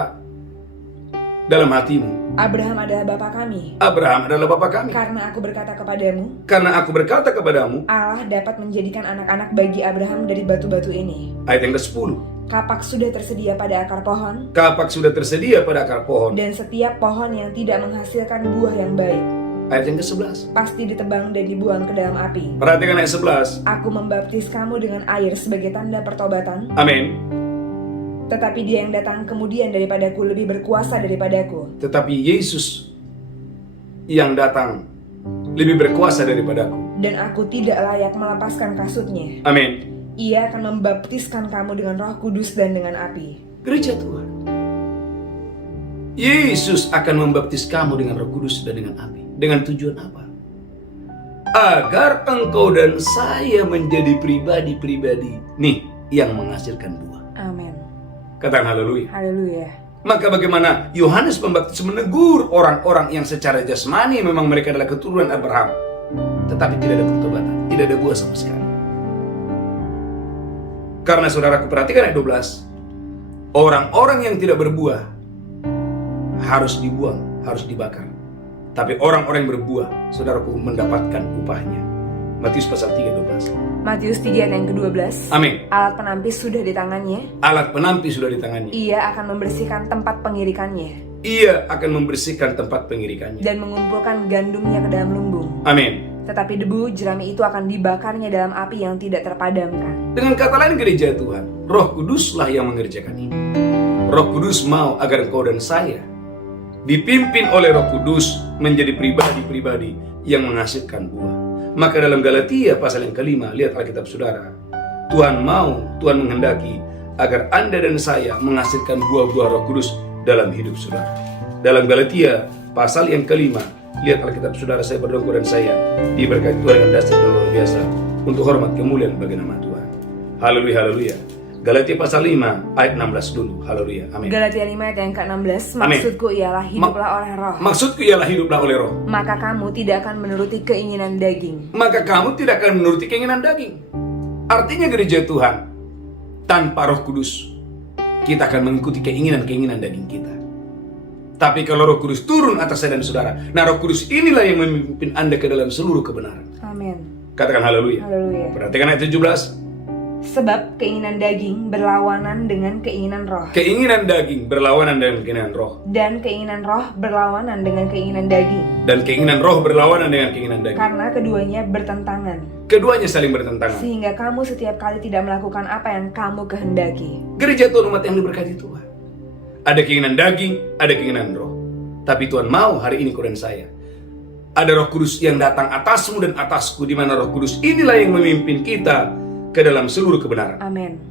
dalam hatimu, Abraham adalah bapa kami. Abraham adalah bapa kami. Karena aku berkata kepadamu, Karena aku berkata kepadamu, Allah dapat menjadikan anak-anak bagi Abraham dari batu-batu ini. ayat yang ke-10, Kapak sudah tersedia pada akar pohon, kapak sudah tersedia pada akar pohon. dan setiap pohon yang tidak menghasilkan buah yang baik Ayat yang ke-11, pasti ditebang dan dibuang ke dalam api. perhatikan ayat 11. Aku membaptis kamu dengan air sebagai tanda pertobatan, Amin. tetapi dia yang datang kemudian daripadaku lebih berkuasa daripadaku, Tetapi Yesus yang datang lebih berkuasa daripadaku. dan aku tidak layak melepaskan kasutnya. Amin. Ia akan membaptiskan kamu dengan Roh Kudus dan dengan api. Gereja Tuhan, Yesus akan membaptis kamu dengan Roh Kudus dan dengan api. Dengan tujuan apa? Agar engkau dan saya menjadi pribadi-pribadi nih yang menghasilkan buah. Amin. Katakan haleluya. Haleluya. Maka bagaimana Yohanes Pembaptis menegur orang-orang yang secara jasmani memang mereka adalah keturunan Abraham, tetapi tidak ada pertobatan, tidak ada buah sama sekali. Karena saudaraku perhatikan ayat 12, orang-orang yang tidak berbuah harus dibuang, harus dibakar. Tapi orang-orang yang berbuah, saudaraku, mendapatkan upahnya. Matius pasal 3:12. Matius 3 ayat yang ke-12. Amin. Alat penampis sudah di tangannya. Alat penampis sudah di tangannya. Ia akan membersihkan tempat pengirikannya Ia akan membersihkan tempat pengirikannya. dan mengumpulkan gandumnya ke dalam lumbung. Amin. Tetapi debu jerami itu akan dibakarnya dalam api yang tidak terpadamkan. Dengan kata lain gereja Tuhan, Roh Kuduslah yang mengerjakan ini. Roh Kudus mau agar engkau dan saya dipimpin oleh Roh Kudus menjadi pribadi-pribadi yang menghasilkan buah. Maka dalam Galatia pasal yang ke-5, lihat Alkitab saudara, Tuhan menghendaki agar Anda dan saya menghasilkan buah-buah Roh Kudus dalam hidup saudara. Dalam Galatia pasal yang ke-5, lihat Alkitab saudara, saya berdoa dan saya diberkati Tuhan dengan dahsyat dan luar biasa untuk hormat kemuliaan bagi nama Tuhan. Haleluya, haleluya. Galatia pasal 5 ayat 16 dulu. Haleluya. Amin. Galatia 5 ayat yang ke-16. Amin. Maksudku ialah hiduplah oleh roh. Maksudku ialah hiduplah oleh roh. Maka kamu tidak akan menuruti keinginan daging. Maka kamu tidak akan menuruti keinginan daging. Artinya gereja Tuhan, tanpa Roh Kudus kita akan mengikuti keinginan-keinginan daging kita. Tapi kalau Roh Kudus turun atas saya dan saudara, nah Roh Kudus inilah yang memimpin Anda ke dalam seluruh kebenaran. Amin. Katakan haleluya. Haleluya. Perhatikan ayat 17. Sebab keinginan daging berlawanan dengan keinginan roh, Keinginan daging berlawanan dengan keinginan roh, dan keinginan roh berlawanan dengan keinginan daging. dan keinginan roh berlawanan dengan keinginan daging. Karena keduanya bertentangan, Keduanya saling bertentangan. sehingga kamu setiap kali tidak melakukan apa yang kamu kehendaki. Gereja Tuhan, umat yang diberkati Tuhan, ada keinginan daging, ada keinginan roh. Tapi Tuhan mau hari ini kau dan saya ada Roh Kudus yang datang atasmu dan atasku, di mana Roh Kudus inilah yang memimpin kita ke dalam seluruh kebenaran. Amin.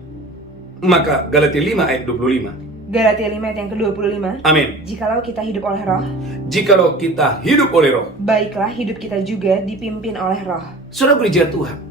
Maka Galatia 5 ayat 25. Galatia 5 ayat yang ke-25. Amin. Jikalau kita hidup oleh roh, Jikalau kita hidup oleh roh, baiklah hidup kita juga dipimpin oleh roh. saudara gereja Tuhan,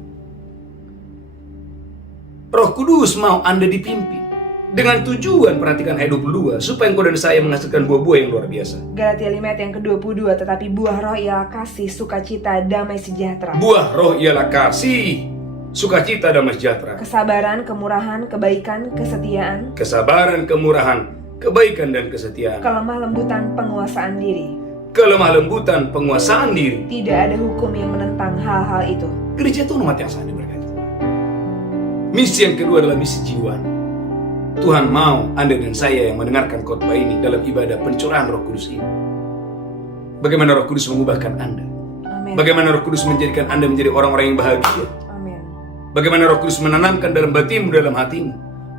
Roh Kudus mau Anda dipimpin dengan tujuan, perhatikan ayat 22, supaya engkau dan saya menghasilkan buah-buah yang luar biasa. Galatia 5 ayat yang ke-22. Tetapi buah roh ialah kasih, sukacita, damai sejahtera, Buah roh ialah kasih, sukacita, damai sejahtera, kesabaran, kemurahan, kebaikan, kesetiaan, kesabaran, kemurahan, kebaikan dan kesetiaan, kelemah lembutan, penguasaan diri. kelemah lembutan, penguasaan diri. Tidak ada hukum yang menentang hal-hal itu. Gereja Tuhan, umat yang sangat diberkati Tuhan. Misi yang kedua adalah misi jiwa. Tuhan mau Anda dan saya yang mendengarkan khotbah ini dalam ibadah pencurahan Roh Kudus ini Bagaimana Roh Kudus mengubahkan Anda. Amin. Bagaimana Roh Kudus menjadikan Anda menjadi orang-orang yang bahagia. Amin. Bagaimana Roh Kudus menanamkan dalam batinmu, dalam hatimu,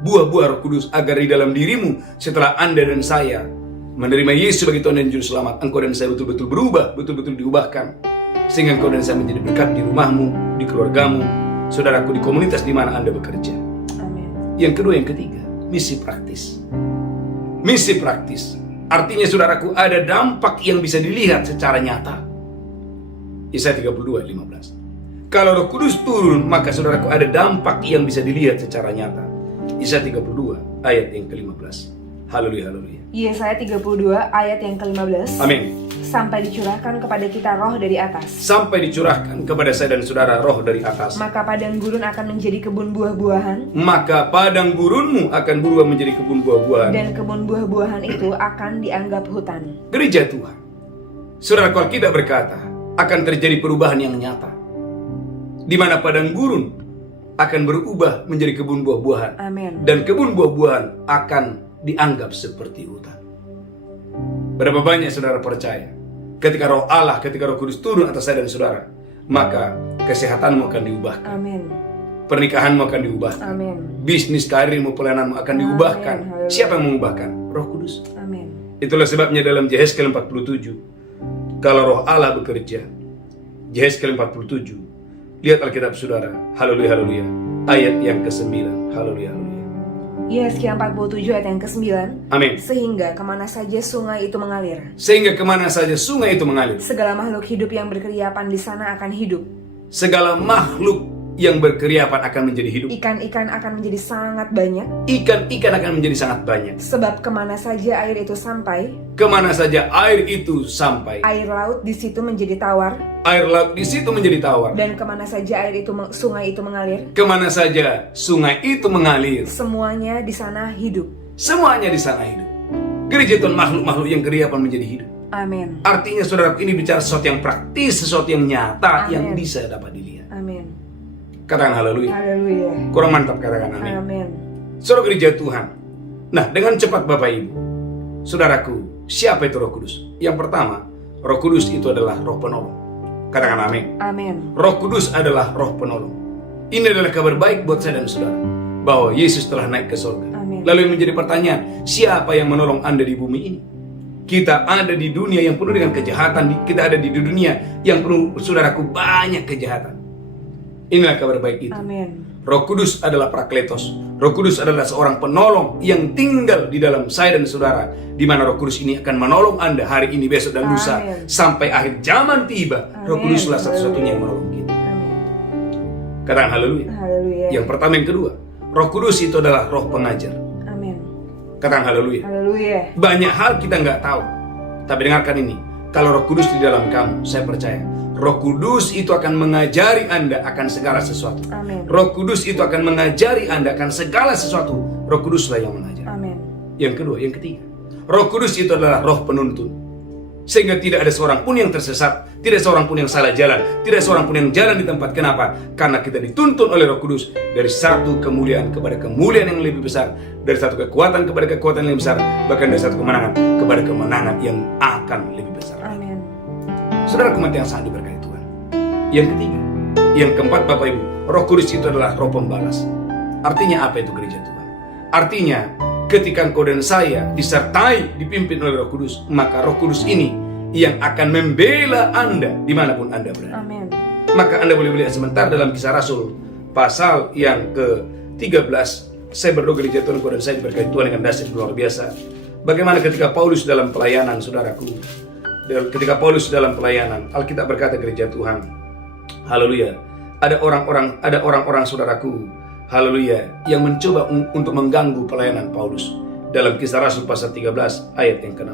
buah-buah Roh Kudus agar di dalam dirimu setelah Anda dan saya menerima Yesus sebagai Tuhan dan Juru Selamat, engkau dan saya betul-betul berubah, betul-betul diubahkan. Sehingga engkau dan saya menjadi berkat di rumahmu, di keluargamu, saudaraku, di komunitas di mana Anda bekerja. Amin. Yang kedua, yang ketiga, misi praktis. Misi praktis. Artinya saudaraku, ada dampak yang bisa dilihat secara nyata. Yesaya 32:15. Kalau Roh Kudus turun, maka saudaraku ada dampak yang bisa dilihat secara nyata. Yesaya 32 ayat yang ke-15. Haleluya, haleluya. Yesaya 32 ayat yang ke-15. Amin. Sampai dicurahkan kepada kita roh dari atas. Sampai dicurahkan kepada saya dan saudara roh dari atas. Maka padang gurun akan menjadi kebun buah-buahan. Maka padang gurunmu akan berubah menjadi kebun buah-buahan. Dan kebun buah-buahan itu akan dianggap hutan. Gereja Tuhan, saudara, kalau kita berkata akan terjadi perubahan yang nyata, di mana padang gurun akan berubah menjadi kebun buah-buahan. Amin. Dan kebun buah-buahan akan dianggap seperti hutan. Berapa banyak saudara percaya ketika Roh Allah, ketika Roh Kudus turun atas saya dan saudara, maka kesehatanmu akan diubahkan. Amin. Pernikahanmu akan diubahkan. Amin. Bisnis, karirmu, pelayananmu akan diubahkan. Amin. Siapa yang mengubahkan? Roh Kudus. Amin. Itulah sebabnya dalam Yehezkiel 47, kalau Roh Allah bekerja, Yehezkiel 47, lihat Alkitab saudara, haleluya, haleluya, ayat yang ke-9, haleluya, haleluya. Yesaya 47 ayat yang ke-9. Amin. Sehingga kemana saja sungai itu mengalir. Sehingga kemana saja sungai itu mengalir. Segala makhluk hidup yang berkeriapan di sana akan hidup. Segala makhluk yang berkeriapan akan menjadi hidup. Ikan-ikan akan menjadi sangat banyak. Ikan-ikan akan menjadi sangat banyak. Sebab kemana saja air itu sampai, Kemana saja air itu sampai, air laut di situ menjadi tawar. air laut di situ menjadi tawar. Dan kemana saja air itu sungai itu mengalir, Kemana saja sungai itu mengalir, semuanya di sana hidup. semuanya di sana hidup. Gereja Tuhan, makhluk-makhluk yang keriapan menjadi hidup. Amin. Artinya saudara, ini bicara sesuatu yang praktis, sesuatu yang nyata, Amin. yang bisa dapat dilihat. Amin. Katakan haleluya. Haleluya. Kurang mantap katakan amin. Amin. Saudara gereja Tuhan. Nah, dengan cepat Bapak Ibu, saudaraku, siapa itu Roh Kudus? Yang pertama, Roh Kudus itu adalah Roh penolong. Katakan amin. Amin. Roh Kudus adalah Roh penolong. Ini adalah kabar baik buat saya dan saudara, bahwa Yesus telah naik ke surga. Amin. Lalu yang menjadi pertanyaan, siapa yang menolong Anda di bumi ini? Kita ada di dunia yang penuh dengan kejahatan. Kita ada di dunia yang penuh, saudaraku, banyak kejahatan. Inilah kabar baik itu. Amin. Roh Kudus adalah Parakletos. Roh Kudus adalah seorang penolong yang tinggal di dalam saya dan saudara, di mana Roh Kudus ini akan menolong Anda hari ini, besok, dan lusa. Amin. Sampai akhir zaman tiba. Roh Amin. Kuduslah satu-satunya yang menolong kita. Amin. Katakan haleluya. Haleluya. Yang pertama, yang kedua, Roh Kudus itu adalah Roh pengajar. Amin. Katakan haleluya. Haleluya. Banyak hal kita nggak tahu, tapi dengarkan ini. Kalau Roh Kudus di dalam kamu, saya percaya Roh Kudus itu akan mengajari Anda akan segala sesuatu. Amin. Roh Kudus itu akan mengajari Anda akan segala sesuatu. Roh Kuduslah yang mengajar. Amin. Yang kedua, yang ketiga, Roh Kudus itu adalah Roh penuntun. Sehingga tidak ada seorang pun yang tersesat, tidak seorang pun yang salah jalan, tidak seorang pun yang jalan di tempat. Kenapa? Karena kita dituntun oleh Roh Kudus dari satu kemuliaan kepada kemuliaan yang lebih besar, dari satu kekuatan kepada kekuatan yang lebih besar, bahkan dari satu kemenangan kepada kemenangan yang akan lebih besar. Amin. Saudara umat yang sangat diberkati Tuhan. Yang ketiga, yang keempat Bapak Ibu, Roh Kudus itu adalah Roh pembalas. Artinya apa itu gereja Tuhan? Artinya ketika engkau dan saya disertai, dipimpin oleh Roh Kudus, maka Roh Kudus ini yang akan membela Anda dimanapun Anda berada. Amin. Maka Anda boleh melihat sebentar dalam Kisah Rasul pasal yang ke-13. Saya berdoa gereja Tuhan, engkau dan saya diberkati Tuhan dengan dahsyat luar biasa. Bagaimana ketika Paulus dalam pelayanan, saudaraku, ketika Paulus dalam pelayanan, Alkitab berkata gereja Tuhan, haleluya, ada orang-orang saudaraku, haleluya, yang mencoba untuk mengganggu pelayanan Paulus. Dalam Kisah Rasul pasal 13 ayat yang ke-6.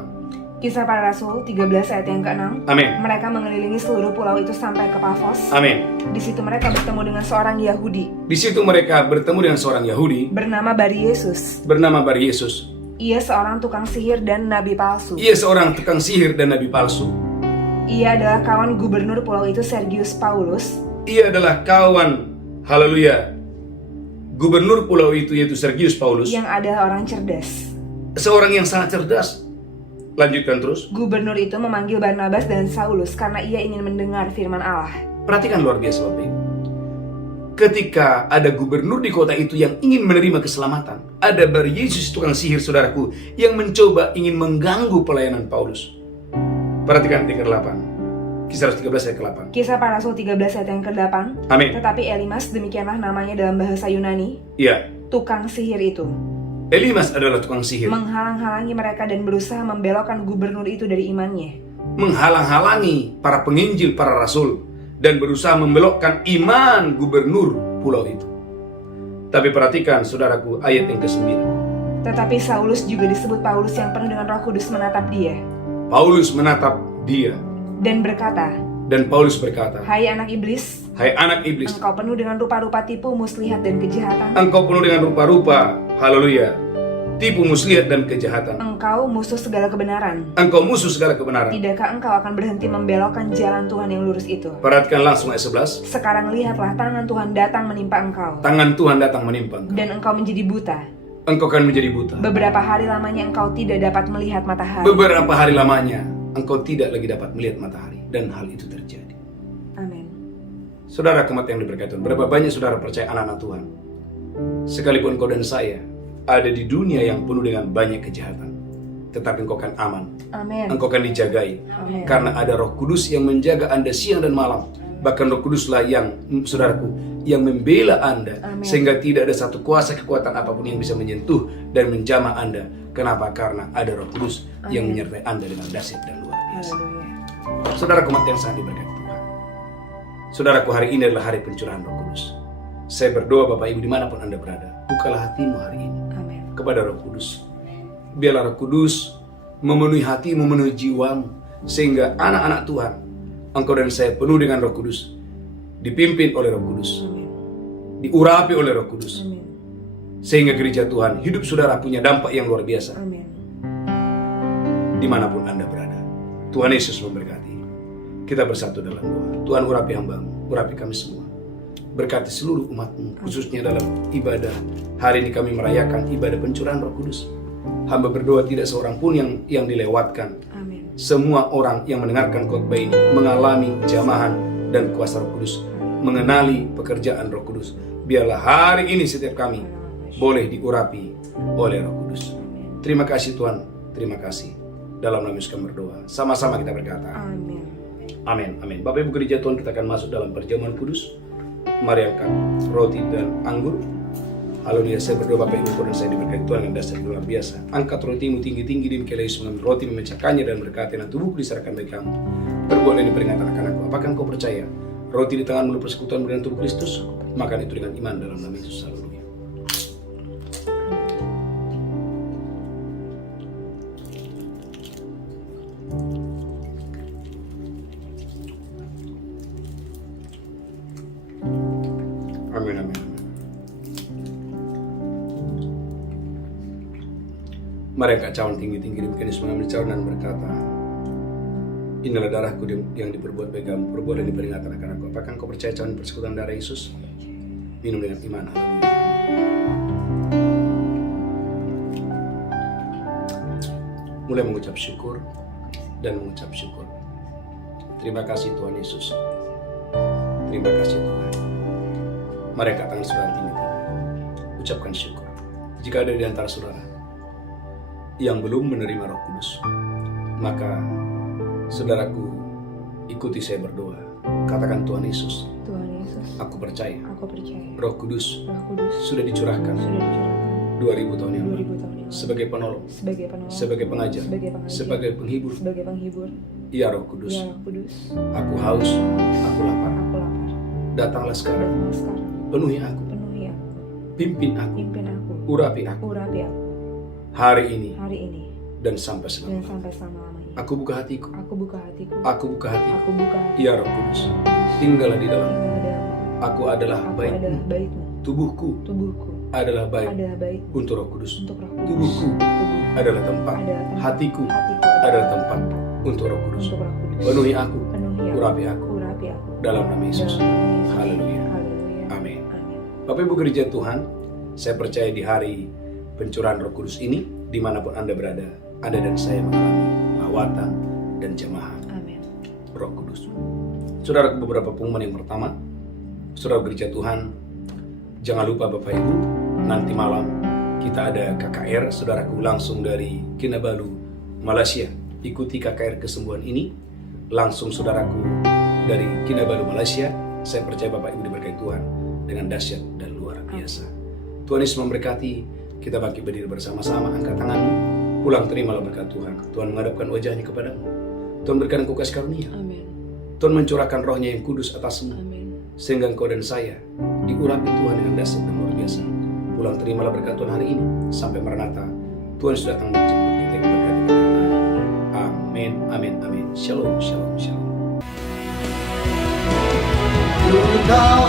Kisah Para Rasul 13 ayat yang ke-6. Amin. Mereka mengelilingi seluruh pulau itu sampai ke Pafos. Amin. Di situ mereka bertemu dengan seorang Yahudi Di situ mereka bertemu dengan seorang Yahudi bernama Bar-Yesus. bernama Bar-Yesus. Ia seorang tukang sihir dan nabi palsu. Ia seorang tukang sihir dan nabi palsu. Ia adalah kawan gubernur pulau itu Sergius Paulus. Ia adalah kawan, haleluya, gubernur pulau itu, yaitu Sergius Paulus. Yang adalah orang cerdas. Seorang yang sangat cerdas. Lanjutkan terus. Gubernur itu memanggil Barnabas dan Saulus karena ia ingin mendengar firman Allah. Perhatikan luar biasa Bapak Ibu. Ketika ada gubernur di kota itu yang ingin menerima keselamatan, ada Bar Yesus tukang sihir saudaraku yang mencoba ingin mengganggu pelayanan Paulus. Perhatikan ayat ke-8. Kisah 13 ayat ke-8. Kisah Para Rasul 13 ayat yang ke-8. Amin. Tetapi Elimas, demikianlah namanya dalam bahasa Yunani, Iya. tukang sihir itu, Elimas adalah tukang sihir. menghalang-halangi mereka dan berusaha membelokkan gubernur itu dari imannya. Menghalang-halangi para penginjil, para rasul, dan berusaha membelokkan iman gubernur pulau itu. Tapi perhatikan saudaraku ayat yang ke-9. Tetapi Saulus juga disebut Paulus yang penuh dengan Roh Kudus menatap dia Paulus menatap dia, dan berkata, dan Paulus berkata, "Hai anak iblis, hai anak iblis, engkau penuh dengan rupa-rupa tipu, muslihat dan kejahatan. engkau penuh dengan rupa-rupa, haleluya, tipu muslihat dan kejahatan. Engkau musuh segala kebenaran. Engkau musuh segala kebenaran." Tidakkah engkau akan berhenti membelokkan jalan Tuhan yang lurus itu? Perhatikan langsung ayat 11. Sekarang lihatlah, tangan Tuhan datang menimpa engkau, Tangan Tuhan datang menimpa engkau. dan engkau menjadi buta. Engkau akan menjadi buta. Beberapa hari lamanya engkau tidak dapat melihat matahari. Beberapa hari lamanya engkau tidak lagi dapat melihat matahari. Dan hal itu terjadi. Amin. Saudara kematian yang diberkati Tuhan, berapa banyak saudara percaya anak-anak Tuhan, sekalipun kau dan saya ada di dunia yang penuh dengan banyak kejahatan, tetapi engkau akan aman. Amin. Engkau akan dijagai. Amin. Karena ada Roh Kudus yang menjaga Anda siang dan malam. Bahkan Roh Kuduslah yang, saudaraku, yang membela Anda. Amin. Sehingga tidak ada satu kuasa kekuatan apapun yang bisa menyentuh dan menjamah Anda. Kenapa? Karena ada Roh Kudus yang Amin. menyertai Anda dengan dahsyat dan luar biasa. Haleluya. Saudara kematian yang sangat diberkati Tuhan. Saudaraku, hari ini adalah hari pencurahan Roh Kudus. Saya berdoa Bapak Ibu dimanapun Anda berada, bukalah hatimu hari ini Amin. kepada Roh Kudus. Biarlah Roh Kudus memenuhi hatimu, memenuhi jiwamu, sehingga anak-anak Tuhan, engkau dan saya penuh dengan Roh Kudus, dipimpin oleh Roh Kudus, Amin. diurapi oleh Roh Kudus, Amin. sehingga gereja Tuhan, hidup saudara punya dampak yang luar biasa Amin. dimanapun Anda berada. Tuhan Yesus memberkati. Kita bersatu dalam doa. Tuhan, urapi hamba-Mu, urapi kami semua. Berkati seluruh umat-Mu, khususnya dalam ibadah. Hari ini kami merayakan ibadah pencurahan Roh Kudus. Hamba berdoa tidak seorang pun yang dilewatkan. Amin. Semua orang yang mendengarkan khotbah ini mengalami jamahan dan kuasa Roh Kudus, mengenali pekerjaan Roh Kudus. Biarlah hari ini setiap kami boleh diurapi oleh Roh Kudus. Terima kasih Tuhan, terima kasih. Dalam nama Yesus kami berdoa. Sama-sama kita berkata, Amin. amin, amin. Bapak Ibu gereja Tuhan, kita akan masuk dalam perjamuan kudus. Mari angkat roti dan anggur. Haleluya, saya berdoa Bapak Ibu dan saya diberkati Tuhan yang dasar luar biasa. Angkat rotimu tinggi-tinggi, demikian Yesus mengambil roti, memecahkannya dan berkata, "Dan tubuhku diserahkan bagi kamu. Perbuatlah ini peringatan akan aku." Apakah engkau percaya roti di tanganmu persekutuan dengan tubuh Kristus? Makan itu dengan iman dalam nama Yesus. Haleluya. Amin, amin. Mereka cawan tinggi-tinggi, demikian Yesus mengambil cawan dan berkata, "Inilah darahku yang diperbuat bagi kamu, perbuatan ini peringatan akan aku." Apakah engkau percaya cawan persekutuan darah Yesus? Minum dengan iman. Haleluya. Mulai mengucap syukur dan mengucap syukur. Terima kasih Tuhan Yesus. Terima kasih Tuhan. Mari angkat tangan saudara tinggi-tinggi. Ucapkan syukur. Jika ada di antara saudara yang belum menerima Roh Kudus, maka saudaraku, ikuti saya berdoa. Katakan, "Tuhan Yesus, Tuhan Yesus, aku percaya aku percaya Roh Kudus Roh Kudus sudah dicurahkan sudah dicurahkan 2000 tahun yang lalu 2000 tahun yang lalu sebagai penolong, sebagai penolong, sebagai pengajar, sebagai pengajar, sebagai penghibur. sebagai penghibur. Ya Roh Kudus, Ya Roh Kudus, aku haus, aku lapar. aku lapar. Datanglah sekarang, Datanglah sekarang, penuhi aku, penuhi aku, pimpin aku, pimpin aku, urapi aku urapi aku hari ini hari ini dan sampai dan selamanya. sampai selama-lamanya. Aku buka hatiku, Aku buka hatiku, aku buka hatiku. aku buka hatiku. Ya Roh Kudus, tinggallah di dalam. Tinggal dalam Aku adalah aku baik. adalah baikmu, Tubuhku tubuhku adalah baik adalah baik untuk Roh Kudus. untuk Roh Kudus. Tubuhku Tubuhku adalah tempat. adalah tempat. Hatiku Hatiku adalah tempat untuk Roh Kudus. untuk Roh Kudus. Penuhi aku, Penuhi aku, urapi aku urapi aku dalam nama Yesus. dalam nama Yesus. Haleluya. Haleluya. Amin. Amin. Bapak Ibu gereja Tuhan, saya percaya di hari pencurahan Roh Kudus ini, dimanapun Anda berada, Anda dan saya mengalami lawatan dan jamahan Amin. Roh Kudus. Saudara, beberapa pengumuman yang pertama, saudara gereja Tuhan, jangan lupa Bapak Ibu, nanti malam kita ada KKR, saudaraku langsung dari Kinabalu, Malaysia. Ikuti KKR kesembuhan ini, langsung saudaraku dari Kinabalu, Malaysia. Saya percaya Bapak Ibu diberkati Tuhan dengan dahsyat dan luar biasa. Tuhan Yesus memberkati. Kita bangkit berdiri bersama-sama, angkat tanganmu, pulang terimalah berkat Tuhan. Tuhan menghadapkan wajahnya kepadamu. Tuhan berikan engkau kasih karunia. Amin. Tuhan mencurahkan rohnya yang kudus atasmu, Amin. sehingga engkau dan saya diurapi Tuhan dengan dahsyat dan luar biasa. Pulang terimalah berkat Tuhan hari ini, sampai Maranatha. Tuhan sudah datang menjemput kita yang berkati. Amin, amin, amin. Shalom, shalom, shalom. Engkau